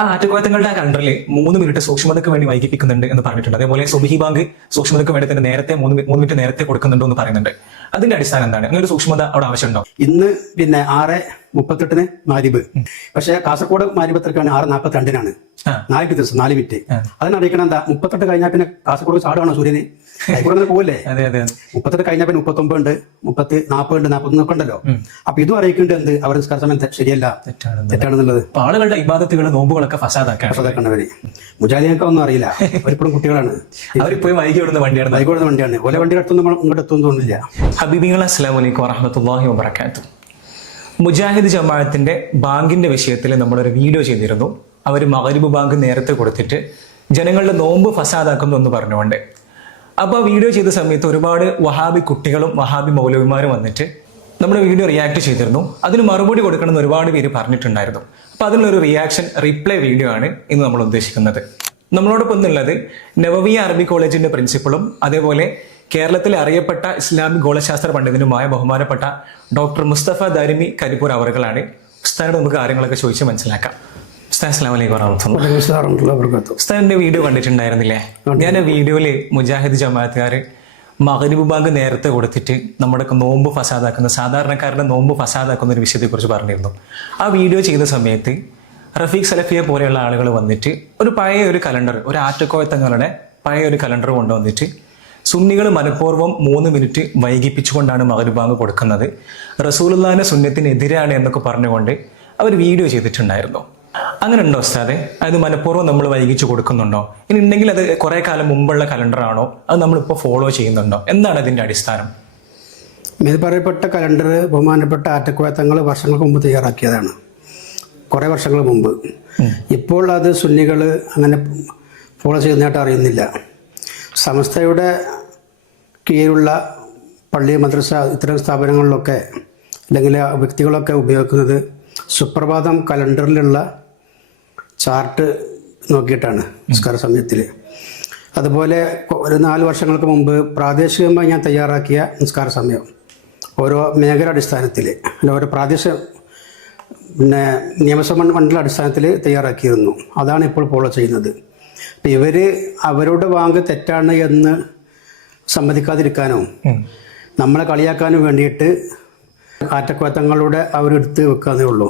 ആ ആറ്റുകോയത്തങ്ങളുടെ കലണ്ടറിൽ 3 മിനിറ്റ് സൂക്ഷ്മതയ്ക്ക് വേണ്ടി വൈകിപ്പിക്കുന്നുണ്ട് എന്ന് പറഞ്ഞിട്ടുണ്ട്. അതേപോലെ സുബഹി ബാങ്ക് സൂക്ഷ്മതയ്ക്ക് വേണ്ടി തന്നെ നേരത്തെ 3 മിനിറ്റ് നേരത്തെ കൊടുക്കുന്നുണ്ടോ എന്ന് പറയുന്നുണ്ട്. അതിന്റെ അടിസ്ഥാനം എന്താണ്? അങ്ങനെ ഒരു സൂക്ഷ്മത അവിടെ ആവശ്യമുണ്ടോ? ഇന്ന് 6:38 മാരിബ്, പക്ഷെ കാസർഗോഡ് മാരിബ് എത്രക്കാണ്? 6:42 4 ദിവസം 4 മിനിറ്റ്. അതിനറിയിക്കണം എന്താ? 38 കഴിഞ്ഞാൽ പിന്നെ കാസർഗോഡ് ചാടുകയാണോ സൂര്യന്? ആയിക്കോട്ടെ പോവല്ലേ? 38 കഴിഞ്ഞാൽ പിന്നെ 39 ഉണ്ട്, 40 ഉണ്ട്, 41 ഒക്കെ ഉണ്ടല്ലോ. അപ്പൊ ഇതും അറിയിക്കേണ്ടത് എന്ത്? അവർ നിസ്കാര സമയം ശരിയല്ല, തെറ്റാണെന്നുള്ളത്. ആളുകളുടെ ഇബാദത്തുകൾ നോമ്പുകളൊക്കെ ഫസാദാക്കാണ്. മുജാലിയൊക്കെ ഒന്നും അറിയില്ല, അവരിപ്പോഴും കുട്ടികളാണ്. അവരിപ്പോഴും വൈകി വിടുന്ന വണ്ടിയാണ്. ഓല വണ്ടി അടുത്തൊന്നും ഇങ്ങോട്ട് എത്തുമെന്ന് തോന്നുന്നില്ല. ഹബീബിങ്ങൾ അസ്സലാമു അലൈക്കും വറഹ്മത്തുള്ളാഹി വബറകാതുഹു. മുജാഹിദ് ജമാഅത്തിന്റെ ബാങ്കിന്റെ വിഷയത്തിൽ നമ്മളൊരു വീഡിയോ ചെയ്തിരുന്നു. അവർ മഗ്രിബ് ബാങ്ക് നേരത്തെ കൊടുത്തിട്ട് ജനങ്ങളുടെ നോമ്പ് ഫസാദാക്കുന്നു എന്ന് പറഞ്ഞുകൊണ്ട്. അപ്പോൾ ആ വീഡിയോ ചെയ്ത സമയത്ത് ഒരുപാട് വഹാബി കുട്ടികളും വഹാബി മൗലവിമാരും വന്നിട്ട് നമ്മുടെ വീഡിയോ റിയാക്ട് ചെയ്തിരുന്നു. അതിന് മറുപടി കൊടുക്കണം എന്ന് ഒരുപാട് പേര് പറഞ്ഞിട്ടുണ്ടായിരുന്നു. അപ്പോൾ അതിനുള്ളൊരു റിപ്ലൈ വീഡിയോ ആണ് ഇന്ന് നമ്മൾ ഉദ്ദേശിക്കുന്നത്. നമ്മളോടൊപ്പം എന്നുള്ളത് നവവിയ അറബി കോളേജിന്റെ പ്രിൻസിപ്പളും അതേപോലെ കേരളത്തിലെ അറിയപ്പെട്ട ഇസ്ലാമിക് ഗോളശാസ്ത്ര പണ്ഡിതനുമായ ബഹുമാനപ്പെട്ട ഡോക്ടർ മുസ്തഫ ദാരിമി കരിപ്പൂർ അവറുകളാണ്. ഉസ്താദിനോട് നമുക്ക് കാര്യങ്ങളൊക്കെ ചോദിച്ച് മനസ്സിലാക്കാം. ഉസ്താദ് അസ്സലാമു അലൈക്കും വറഹ്മത്തുള്ളാഹി. ഉസ്താദിന്റെ വീഡിയോ കണ്ടിട്ടുണ്ടായിരുന്നില്ലേ? ഞാൻ ആ വീഡിയോയില് മുജാഹിദ് ജമാഅത്തുകാർ മഗ്രിബ് ബാങ്ക് നേരത്തെ കൊടുത്തിട്ട് നമ്മുടെ നോമ്പ് ഫസാദാക്കുന്ന, സാധാരണക്കാരുടെ നോമ്പ് ഫസാദാക്കുന്ന ഒരു വിഷയത്തെക്കുറിച്ച് പറഞ്ഞിരുന്നു. ആ വീഡിയോ ചെയ്ത സമയത്ത് റഫീഖ് സലഫിയെ പോലെയുള്ള ആളുകൾ വന്നിട്ട് ഒരു പഴയ ഒരു കലണ്ടർ, ഒരു ആറ്റക്കോയത്തങ്ങളുടെ പഴയ ഒരു കലണ്ടർ കൊണ്ടുവന്നിട്ട് സുന്നികൾ മനഃപൂർവ്വം 3 മിനിറ്റ് വൈകിപ്പിച്ചുകൊണ്ടാണ് മഗ്രിബ് ബാങ്ക് കൊടുക്കുന്നത്, റസൂലുള്ളാഹിന്റെ സുന്നത്തിനെതിരാണ് എന്നൊക്കെ പറഞ്ഞുകൊണ്ട് അവർ വീഡിയോ ചെയ്തിട്ടുണ്ടായിരുന്നു. അങ്ങനെ ഉണ്ടോ ഉസ്താദെ? അത് മനഃപൂർവ്വം നമ്മൾ വൈകിച്ചു കൊടുക്കുന്നുണ്ടോ? ഇനി ഉണ്ടെങ്കിൽ അത് കുറെ കാലം മുമ്പുള്ള കലണ്ടർ ആണോ? അത് നമ്മളിപ്പോൾ ഫോളോ ചെയ്യുന്നുണ്ടോ? എന്താണ് അതിന്റെ അടിസ്ഥാനം? ഇത് പറയപ്പെട്ട കലണ്ടർ ബഹുമാനപ്പെട്ട ആറ്റക്കോയത്തങ്ങൾ വർഷങ്ങൾക്ക് മുമ്പ് തയ്യാറാക്കിയതാണ്, കുറേ വർഷങ്ങൾ മുമ്പ്. ഇപ്പോൾ അത് സുന്നികൾ അങ്ങനെ ഫോളോ ചെയ്യുന്നതായിട്ട് അറിയുന്നില്ല. സമസ്തയുടെ കീഴിലുള്ള പള്ളി, മദ്രസ ഇത്തരം സ്ഥാപനങ്ങളിലൊക്കെ അല്ലെങ്കിൽ വ്യക്തികളൊക്കെ ഉപയോഗിക്കുന്നത് സുപ്രഭാതം കലണ്ടറിലുള്ള ചാർട്ട് നോക്കിയിട്ടാണ് നിസ്കാര സമയത്തിൽ. അതുപോലെ ഒരു 4 വർഷങ്ങൾക്ക് മുമ്പ് പ്രാദേശികമായി ഞാൻ തയ്യാറാക്കിയ നിസ്കാര സമയം ഓരോ മേഖല അടിസ്ഥാനത്തിൽ അല്ല ഓരോ പ്രാദേശിക നിയമസഭ മണ്ഡല അടിസ്ഥാനത്തിൽ തയ്യാറാക്കിയിരുന്നു. അതാണ് ഇപ്പോൾ ഫോളോ ചെയ്യുന്നത്. അപ്പം ഇവർ അവരുടെ വാങ്ക് തെറ്റാണ് എന്ന് സമ്മതിക്കാതിരിക്കാനോ നമ്മളെ കളിയാക്കാനും വേണ്ടിയിട്ട് ആറ്റക്കോയത്തങ്ങളുടെ അവരെടുത്ത് വെക്കാന്നേ ഉള്ളൂ.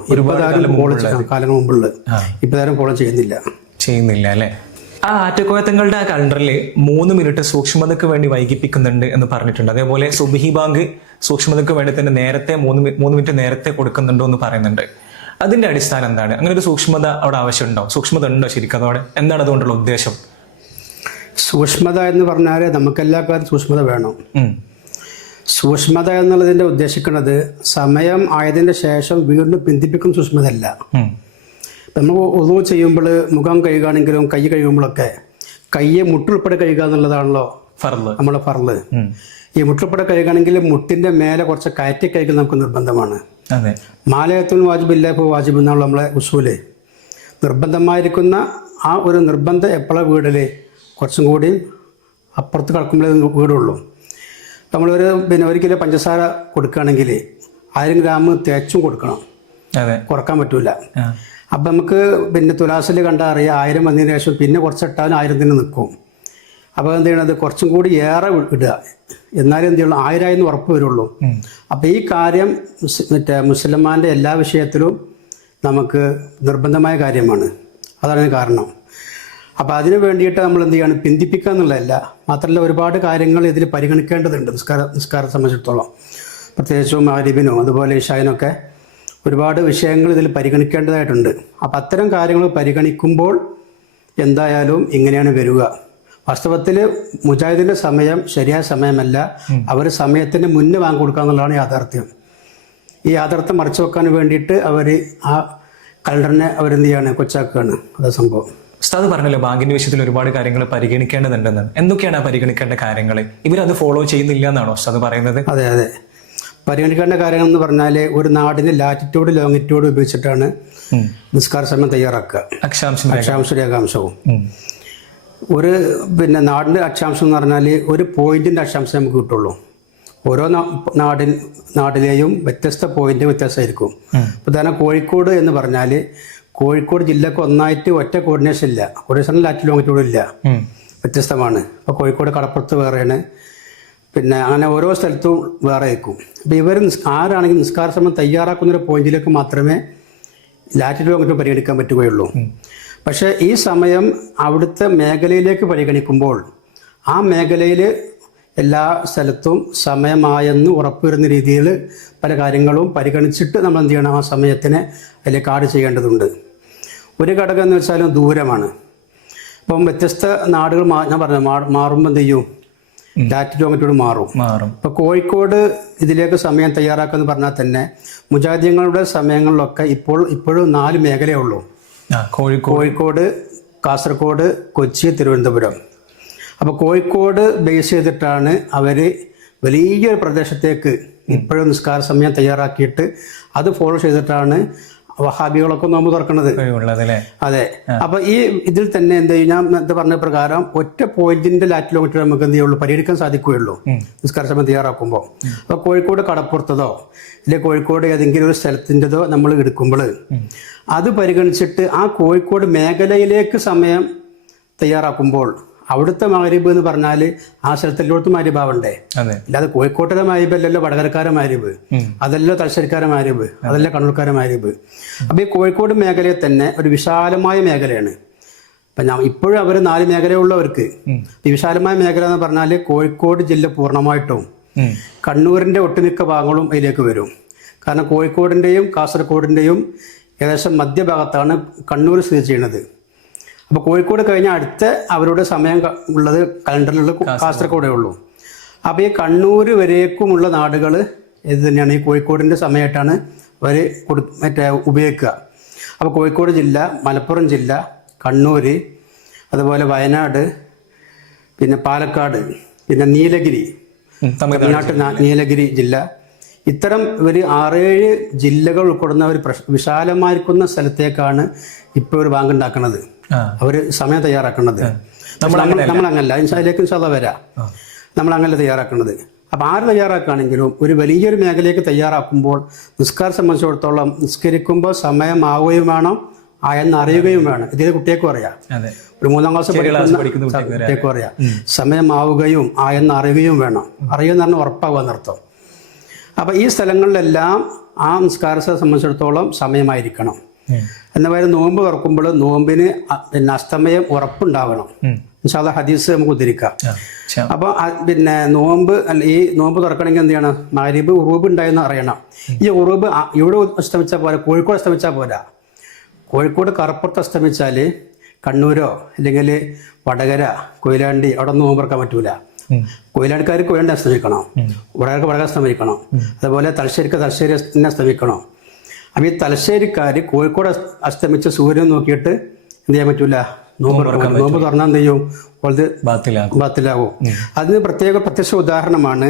കാലങ്ങൾ മുമ്പുള്ള ഇപ്പം ഫോളോ ചെയ്യുന്നില്ല അല്ലേ? ആ ആറ്റക്കോയത്തങ്ങളുടെ ആ കലണ്ടറിൽ 3 മിനിറ്റ് സൂക്ഷ്മതയ്ക്ക് വേണ്ടി വൈകിപ്പിക്കുന്നുണ്ട് എന്ന് പറഞ്ഞിട്ടുണ്ട്. അതേപോലെ സുബ്ഹി ബാങ്ക് സൂക്ഷ്മതയ്ക്ക് വേണ്ടി തന്നെ നേരത്തെ 3 മിനിറ്റ് നേരത്തെ കൊടുക്കുന്നുണ്ടോ എന്ന് പറയുന്നുണ്ട്. അതിന്റെ അടിസ്ഥാനം എന്താണ്? അങ്ങനെ ഒരു സൂക്ഷ്മത അവിടെ ആവശ്യമുണ്ടോ? സൂക്ഷ്മത ഉണ്ടോ ശരിക്കും? അതോടെ എന്താണ് അതുകൊണ്ടുള്ള ഉദ്ദേശം? സൂക്ഷ്മത എന്ന് പറഞ്ഞാൽ നമുക്കെല്ലാ കാര്യം സൂക്ഷ്മത വേണം. സൂക്ഷ്മത എന്നുള്ളതിന്റെ ഉദ്ദേശിക്കുന്നത് സമയം ആയതിന്റെ ശേഷം വീണ്ടും പിന്തിപ്പിക്കുന്ന സൂക്ഷ്മതയല്ല. നമ്മൾ ഒതു ചെയ്യുമ്പോൾ മുഖം കഴുകുകയാണെങ്കിലും കൈ കഴുകുമ്പോഴൊക്കെ കയ്യെ മുട്ടുൾപ്പെടെ കഴുകുക എന്നുള്ളതാണല്ലോ നമ്മളെ ഫർള്. ഈ മുട്ടുൾപ്പെടെ കഴുകുകയാണെങ്കിൽ മുട്ടിന്റെ മേലെ കുറച്ച് കയറ്റി കഴുകൽ നമുക്ക് നിർബന്ധമാണ്. മാലയത്തുൽ വാജിബില്ല ഇപ്പോൾ വാജിബ് എന്നുള്ള നമ്മളെ ഉസൂല്. നിർബന്ധമായിരിക്കുന്ന ആ ഒരു നിർബന്ധം എപ്പോഴാണ് വീടല്? കുറച്ചും കൂടി അപ്പുറത്ത് കിടക്കുമ്പോഴേ വീടുള്ളൂ. നമ്മളൊരു 1 കിലോ പഞ്ചസാര കൊടുക്കുകയാണെങ്കിൽ 1000 ഗ്രാം തേച്ചും കൊടുക്കണം, കുറക്കാൻ പറ്റൂല. അപ്പം നമുക്ക് തുലാസിൽ കണ്ടാൽ അറിയാം 1000 വന്നതിന് ശേഷം പിന്നെ കുറച്ചിട്ടാലും 1000 തന്നെ നിൽക്കും. അപ്പോൾ എന്ത് ചെയ്യണത്? കുറച്ചും കൂടി ഏറെ ഇടുക, എന്നാലും എന്ത് ചെയ്യണം? 1000 എന്ന് ഉറപ്പ് വരുള്ളൂ. അപ്പം ഈ കാര്യം മുസൽമാൻ്റെ എല്ലാ വിഷയത്തിലും നമുക്ക് നിർബന്ധമായ കാര്യമാണ്. അതാണ് കാരണം. അപ്പം അതിന് വേണ്ടിയിട്ട് നമ്മൾ എന്ത് ചെയ്യണം? പിന്തിപ്പിക്കുക എന്നുള്ളതല്ല. മാത്രമല്ല ഒരുപാട് കാര്യങ്ങൾ ഇതിൽ പരിഗണിക്കേണ്ടതുണ്ട്. നിസ്കാരം സംബന്ധിച്ചിടത്തോളം പ്രത്യേകിച്ചും മഗ്രിബിനോ അതുപോലെ ഇശായിനൊക്കെ ഒരുപാട് വിഷയങ്ങൾ ഇതിൽ പരിഗണിക്കേണ്ടതായിട്ടുണ്ട്. അപ്പം അത്തരം കാര്യങ്ങൾ പരിഗണിക്കുമ്പോൾ എന്തായാലും ഇങ്ങനെയാണ് വരിക. വാസ്തവത്തിൽ മുജാഹിദിൻ്റെ സമയം ശരിയായ സമയമല്ല. അവർ സമയത്തിന് മുന്നേ വാങ്ങി കൊടുക്കുക എന്നുള്ളതാണ് യാഥാർത്ഥ്യം. ഈ യാഥാർത്ഥ്യം മറച്ചു വെക്കാൻ വേണ്ടിയിട്ട് അവർ ആ കലണ്ടറിനെ അവരെന്ത് ചെയ്യാണ്? കൊച്ചാക്കുകയാണ്. അതാ സംഭവം. ഉസ്താദ് പറഞ്ഞല്ലോ ബാങ്കിന്റെ വിഷയത്തിൽ ഒരുപാട് കാര്യങ്ങൾ പരിഗണിക്കേണ്ടതുണ്ടെന്ന്. എന്തൊക്കെയാണ് ആ പരിഗണിക്കേണ്ട കാര്യങ്ങൾ? ഇവരത് ഫോളോ ചെയ്യുന്നില്ല എന്നാണോ ഉസ്താദ് പറയുന്നത്? അതെ, പരിഗണിക്കേണ്ട കാര്യങ്ങൾ എന്ന് പറഞ്ഞാൽ ഒരു നാടിന് ലാറ്റിറ്റ്യൂഡ് ലോങ്ങിറ്റ്യൂഡ് ഉപയോഗിച്ചിട്ടാണ് നിസ്കാര സമയം തയ്യാറാക്കുക. അക്ഷാംശ രേഖാംശവും ഒരു നാടിൻ്റെ അക്ഷാംശം എന്ന് പറഞ്ഞാൽ ഒരു പോയിന്റിൻ്റെ അക്ഷാംശം നമുക്ക് കിട്ടുള്ളൂ. ഓരോ നാടിലെയും വ്യത്യസ്ത പോയിന്റ് വ്യത്യാസമായിരിക്കും. ഉദാഹരണം കോഴിക്കോട് എന്ന് പറഞ്ഞാൽ കോഴിക്കോട് ജില്ലക്ക് ഒന്നായിട്ട് ഒറ്റ കോർഡിനേഷൻ ഇല്ല, കോർഡിനേഷനിൽ ലാറ്റിൽ ലോങ്ങിറ്റ്യൂഡും ഇല്ല, വ്യത്യസ്തമാണ്. ഇപ്പോൾ കോഴിക്കോട് കടപ്പുറത്ത് വേറെയാണ്, പിന്നെ അങ്ങനെ ഓരോ സ്ഥലത്തും വേറെ ആയിരിക്കും. അപ്പോൾ ഇവർ ആരാണെങ്കിൽ നിസ്കാര സമയം തയ്യാറാക്കുന്നൊരു പോയിന്റിലേക്ക് മാത്രമേ ലാറ്റിറ്റ്യൂഡ് ലോങ്ങിറ്റ്യൂഡ് പരിഗണിക്കാൻ പറ്റുകയുള്ളൂ. പക്ഷേ ഈ സമയം അവിടുത്തെ മേഖലയിലേക്ക് പരിഗണിക്കുമ്പോൾ ആ മേഖലയിൽ എല്ലാ സ്ഥലത്തും സമയമായെന്ന് ഉറപ്പുവരുന്ന രീതിയിൽ പല കാര്യങ്ങളും പരിഗണിച്ചിട്ട് നമ്മൾ എന്ത് ചെയ്യണം, ആ സമയത്തിന് അതിലേക്ക് ആഡ് ചെയ്യേണ്ടതുണ്ട്. ഒരു ഘടകം എന്ന് വെച്ചാൽ ദൂരമാണ്. ഇപ്പം വ്യത്യസ്ത നാടുകൾ ഞാൻ പറഞ്ഞു മാറുമ്പോൾ എന്ത് ചെയ്യും, ലാറ്റിറ്റ്യൂഡ് ലോങ്ങിറ്റ്യൂഡ് മാറും. ഇപ്പോൾ കോഴിക്കോട് ഇതിലേക്ക് സമയം തയ്യാറാക്കുമെന്ന് പറഞ്ഞാൽ തന്നെ മുജാഹിദീങ്ങളുടെ സമയങ്ങളിലൊക്കെ ഇപ്പോഴും 4 മേഖലയേ ഉള്ളൂ. കോഴിക്കോട്, കാസർഗോഡ്, കൊച്ചി, തിരുവനന്തപുരം. അപ്പോൾ കോഴിക്കോട് ബേസ് ചെയ്തിട്ടാണ് അവർ വലിയൊരു പ്രദേശത്തേക്ക് ഇപ്പോഴും നിസ്കാര സമയം തയ്യാറാക്കിയിട്ട് അത് ഫോളോ ചെയ്തിട്ടാണ് വഹാബികളൊക്കെ നോമ്പ് തുറക്കുന്നത്. അതെ. അപ്പൊ ഈ ഇതിൽ തന്നെ എന്ത് ചെയ്യും, ഞാൻ എന്താ പറഞ്ഞ പ്രകാരം ഒറ്റ പോയിന്റിന്റെ ലാറ്റിറ്റ്യൂഡ് ലോങ്ങിറ്റ്യൂഡ് നമുക്ക് എന്ത് ചെയ്യുള്ളൂ, പരിഗണിക്കാൻ സാധിക്കുകയുള്ളൂ നിസ്കാര സമയം തയ്യാറാക്കുമ്പോൾ. അപ്പൊ കോഴിക്കോട് കടപ്പുറത്തതോ അല്ലെങ്കിൽ കോഴിക്കോട് ഏതെങ്കിലും ഒരു സ്ഥലത്തിൻ്റെതോ നമ്മൾ എടുക്കുമ്പോൾ അത് പരിഗണിച്ചിട്ട് ആ കോഴിക്കോട് മേഖലയിലേക്ക് സമയം തയ്യാറാക്കുമ്പോൾ അവിടുത്തെ മഗ്‌രിബ് എന്ന് പറഞ്ഞാൽ ആ സ്ഥലത്തെല്ലോടത്തും മഗ്‌രിബാവണ്ടേ. അല്ലാതെ കോഴിക്കോട്ടെ മഗ്‌രിബ് അല്ലല്ലോ വടകരക്കാരെ മഗ്‌രിബ്, അതല്ലോ തലശ്ശേരിക്കാരെ മഗ്‌രിബ്, അതല്ല കണ്ണൂർക്കാരെ മഗ്‌രിബ്. അപ്പോൾ ഈ കോഴിക്കോട് മേഖലയിൽ തന്നെ ഒരു വിശാലമായ മേഖലയാണ്. അപ്പം ഇപ്പോഴും അവർ 4 മേഖലയുള്ളവർക്ക് ഈ വിശാലമായ മേഖല എന്ന് പറഞ്ഞാൽ കോഴിക്കോട് ജില്ല പൂർണ്ണമായിട്ടും കണ്ണൂരിൻ്റെ ഒട്ടുമിക്ക ഭാഗങ്ങളും അതിലേക്ക് വരും. കാരണം കോഴിക്കോടിൻ്റെയും കാസർഗോഡിൻ്റെയും ഏകദേശം മധ്യഭാഗത്താണ് കണ്ണൂർ സ്ഥിതി ചെയ്യുന്നത്. അപ്പോൾ കോഴിക്കോട് കഴിഞ്ഞാൽ അടുത്ത അവരുടെ സമയം ഉള്ളത് കലണ്ടറിലുള്ള കാസർഗോഡേ ഉള്ളൂ. അപ്പോൾ ഈ കണ്ണൂർ വരേക്കുമുള്ള നാടുകൾ ഇത് തന്നെയാണ് ഈ കോഴിക്കോടിൻ്റെ സമയമായിട്ടാണ് അവർ ഉപയോഗിക്കുക. അപ്പോൾ കോഴിക്കോട് ജില്ല, മലപ്പുറം ജില്ല, കണ്ണൂർ, അതുപോലെ വയനാട്, പിന്നെ പാലക്കാട്, പിന്നെ നീലഗിരി, തമിഴ്നാട്ടിൽ നീലഗിരി ജില്ല, ഇത്തരം ഒരു 6-7 ജില്ലകൾ ഉൾപ്പെടുന്ന ഒരു വിശാലമായിരിക്കുന്ന സ്ഥലത്തേക്കാണ് ഇപ്പോൾ ഒരു ബാങ്ക് ഉണ്ടാക്കുന്നത്, അവർ സമയം തയ്യാറാക്കുന്നത്. നമ്മളങ്ങനല്ല, അതിലേക്ക് വരാം, നമ്മളങ്ങനെ തയ്യാറാക്കുന്നത്. അപ്പം ആര് തയ്യാറാക്കുകയാണെങ്കിലും ഒരു വലിയൊരു മേഖലയ്ക്ക് തയ്യാറാക്കുമ്പോൾ നിസ്കാരം സംബന്ധിച്ചിടത്തോളം നിസ്കരിക്കുമ്പോൾ സമയമാവുകയും വേണം, ആയെന്നറിയുകയും വേണം. ഇതേ കുട്ടിയേക്കും അറിയാം, ഒരു 3ാം ക്ലാസ് പഠിക്കുന്ന കുട്ടിയേക്കും അറിയാം. സമയമാവുകയും ആയെന്നറിയുകയും വേണം. അറിയുമെന്ന് പറഞ്ഞാൽ ഉറപ്പാവുക എന്നർത്ഥം. അപ്പം ഈ സ്ഥലങ്ങളിലെല്ലാം ആ നിസ്കാരത്തെ സംബന്ധിച്ചിടത്തോളം സമയമായിരിക്കണം. എന്നപോലെ നോമ്പ് തുറക്കുമ്പോൾ നോമ്പിന് പിന്നെ അസ്തമയം ഉറപ്പുണ്ടാവണം. ഇൻഷാല്ലാഹ് ഹദീസ് നമുക്ക് ഉദ്ധരിക്കാം. അപ്പോൾ പിന്നെ ഈ നോമ്പ് തുറക്കണമെങ്കിൽ എന്ത് ചെയ്യണം, മഗ്‌രിബ് ഉറൂബ് ഉണ്ടായെന്ന് അറിയണം. ഈ ഉറൂബ് ഇവിടെ അസ്തമിച്ചാൽ പോരാ, കോഴിക്കോട് അസ്തമിച്ചാൽ പോരാ. കോഴിക്കോട് കടപ്പുറത്ത് അസ്തമിച്ചാൽ കണ്ണൂരോ അല്ലെങ്കിൽ വടകര, കൊയിലാണ്ടി അവിടെ ഒന്നും നോമ്പ് തുറക്കാൻ പറ്റൂല. കൊയിലാണ്ടിക്കാർ കൊയിലാണ്ടി അസ്തമിക്കണം, വടകരക്ക് വടകര അസ്തമിക്കണം, അതുപോലെ തലശ്ശേരിക്ക് തലശ്ശേരി അസ്തമിക്കണം. അപ്പം ഈ തലശ്ശേരിക്കാർ കോഴിക്കോട് അസ്തമിച്ച സൂര്യൻ നോക്കിയിട്ട് എന്ത് ചെയ്യാൻ പറ്റൂല, നോമ്പ് തുറന്നാൽ എന്ത് ചെയ്യും, ബാത്തിലാവും. അതിന് പ്രത്യക്ഷ ഉദാഹരണമാണ്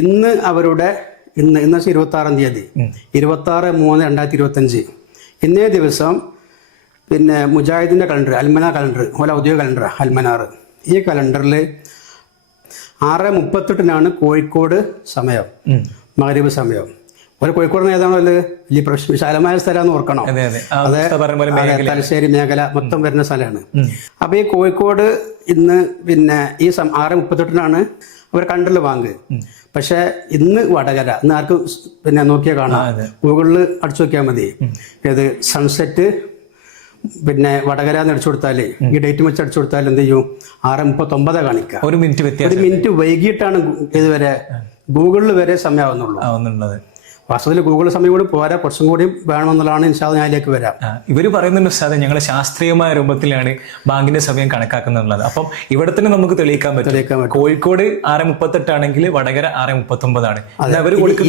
ഇന്ന് അവരുടെ ഇന്ന് 26-ാം തീയതി 26/3/2025 ഇന്നേ ദിവസം പിന്നെ മുജാഹിദിൻ്റെ കലണ്ടർ, അൽമനാർ കലണ്ടർ, ഓല ഔദ്യോഗിക കലണ്ടർ അൽമനാർ. ഈ കലണ്ടറിൽ 6:38 കോഴിക്കോട് സമയം, മഗ്‌രിബ് സമയം. ഒരു കോഴിക്കോട് ഏതാണോ വലിയ വിശാലമായ സ്ഥലമാണെന്ന് ഓർക്കണം. അതെ, തലശ്ശേരി മേഖല മൊത്തം വരുന്ന സ്ഥലമാണ്. അപ്പൊ ഈ കോഴിക്കോട് ഇന്ന് പിന്നെ ഈ 6:38 അവർ കണ്ടല്ലോ ബാങ്ക്. പക്ഷെ ഇന്ന് വടകര, ഇന്ന് ആർക്കും പിന്നെ നോക്കിയാൽ കാണാം, ഗൂഗിളിൽ അടിച്ചു നോക്കിയാൽ മതി. ഏത് സൺസെറ്റ് പിന്നെ വടകര എന്ന് അടിച്ചു കൊടുത്താൽ, ഈ ഡേറ്റ് വെച്ച് അടിച്ചു കൊടുത്താൽ എന്ത് ചെയ്യും, 6:39 കാണിക്കുക. ഒരു മിനിറ്റ് വൈകിട്ടാണ് ഇതുവരെ ഗൂഗിളിൽ വരെ സമയമാവുന്നുള്ളൂ. വാസ്തവത്തിൽ ഗൂഗിൾ സമയം കൂടി പോരാ, കുറച്ചും കൂടി വേണമെന്നുള്ളതാണ് ഇൻഷാല്ലാഹ് ഞാനിലേക്ക് വരാം. ഇവർ പറയുന്നുണ്ട് ഉസ്താദേ, ഞങ്ങൾ ശാസ്ത്രീയമായ രൂപത്തിലാണ് ബാങ്കിന്റെ സമയം കണക്കാക്കുന്നുള്ളത്. അപ്പം ഇവിടെ തന്നെ നമുക്ക് തെളിയിക്കാൻ പറ്റും. കോഴിക്കോട് 6:38 ആണെങ്കിൽ വടകര 6:39 ആണ്.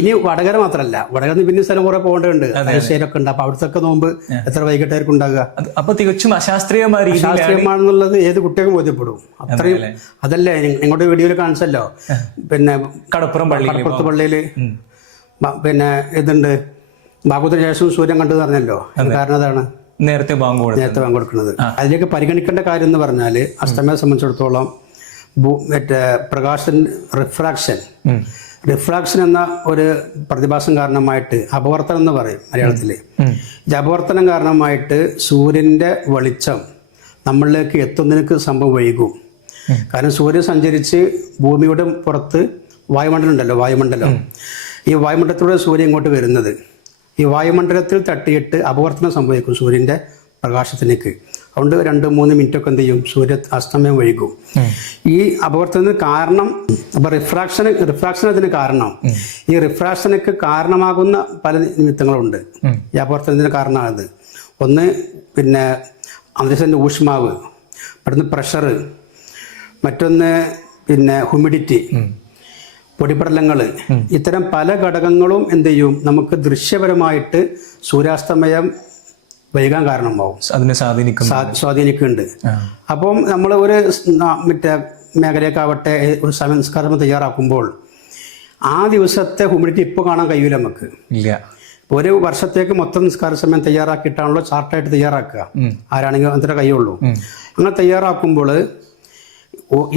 ഇനി വടകര മാത്രമല്ല, വടകര പിന്നെ സ്ഥലം കുറെ പോകേണ്ടതുണ്ട്, തലശ്ശേരിയൊക്കെ ഉണ്ട്. അപ്പൊ അവിടുത്തെ നോമ്പ് എത്ര വൈകിട്ടായിരിക്കും ഉണ്ടാകുക? അപ്പൊ തികച്ചും അശാസ്ത്രീയമായ ശാസ്ത്രീയമാണെന്നുള്ളത് ഏത് കുട്ടികൾക്കും ബോധ്യപ്പെടും. അത്രയും അതല്ലേ നിങ്ങളുടെ വീഡിയോയിൽ കാണിച്ചല്ലോ, പിന്നെ കടപ്പുറത്ത് പള്ളിയിൽ പിന്നെ ഇതുണ്ട്, ബാങ്കുത്തിന് ശേഷം സൂര്യൻ കണ്ടു പറഞ്ഞല്ലോ. കാരണം അതാണ് നേരത്തെ ബാങ്ക് കൊടുക്കുന്നത്. അതിലേക്ക് പരിഗണിക്കേണ്ട കാര്യം എന്ന് പറഞ്ഞാൽ അസ്തമയെ സംബന്ധിച്ചിടത്തോളം മറ്റേ പ്രകാശ റിഫ്രാക്ഷൻ റിഫ്രാക്ഷൻ എന്ന ഒരു പ്രതിഭാസം കാരണമായിട്ട്, അപവർത്തനം എന്ന് പറയും മലയാളത്തിൽ. ഈ അപവർത്തനം കാരണമായിട്ട് സൂര്യൻ്റെ വെളിച്ചം നമ്മളിലേക്ക് എത്തുന്നതിന് സംഭവം വൈകും. കാരണം സൂര്യൻ സഞ്ചരിച്ച് ഭൂമിയുടെ പുറത്ത് വായുമണ്ഡലം ഉണ്ടല്ലോ, വായുമണ്ഡലം, ഈ വായുമണ്ഡലത്തിലൂടെ സൂര്യൻ ഇങ്ങോട്ട് വരുന്നത്. ഈ വായുമണ്ഡലത്തിൽ തട്ടിയിട്ട് അപവർത്തനം സംഭവിക്കും സൂര്യൻ്റെ പ്രകാശത്തിലേക്ക്. അതുകൊണ്ട് 2-3 മിനിറ്റൊക്കെ എന്ത് ചെയ്യും, സൂര്യ അസ്തമയം വൈകും. ഈ അപവർത്തനത്തിന് കാരണം, അപ്പൊ റിഫ്രാക്ഷൻ അതിന് കാരണം, ഈ റിഫ്രാക്ഷനൊക്കെ കാരണമാകുന്ന പല നിമിത്തങ്ങളുണ്ട്. ഈ അപവർത്തനത്തിന് കാരണമാകുന്നത് ഒന്ന് പിന്നെ അന്തരീക്ഷത്തിൻ്റെ ഊഷ്മാവ്, പെട്ടെന്ന് പ്രഷർ, മറ്റൊന്ന് പിന്നെ ഹ്യൂമിഡിറ്റി, പൊടിപടലങ്ങൾ, ഇത്തരം പല ഘടകങ്ങളും എന്ത് ചെയ്യും, നമുക്ക് ദൃശ്യപരമായിട്ട് സൂര്യാസ്തമയം വൈകാൻ കാരണമാവും, അതിനെ സ്വാധീനിക്കുന്നുണ്ട്. അപ്പം നമ്മൾ ഒരു മറ്റേ മേഖലയൊക്കെ ഒരു സംസ്കാരം തയ്യാറാക്കുമ്പോൾ ആ ദിവസത്തെ ഹ്യൂമിഡിറ്റി ഇപ്പോൾ കാണാൻ കഴിയില്ല നമുക്ക്. ഒരു വർഷത്തേക്ക് മൊത്തം നിസ്കാര സമയം തയ്യാറാക്കിയിട്ടാണല്ലോ ചാർട്ടായിട്ട് തയ്യാറാക്കുക, ആരാണെങ്കിലും അത്ര കഴിയുള്ളൂ. അങ്ങനെ തയ്യാറാക്കുമ്പോൾ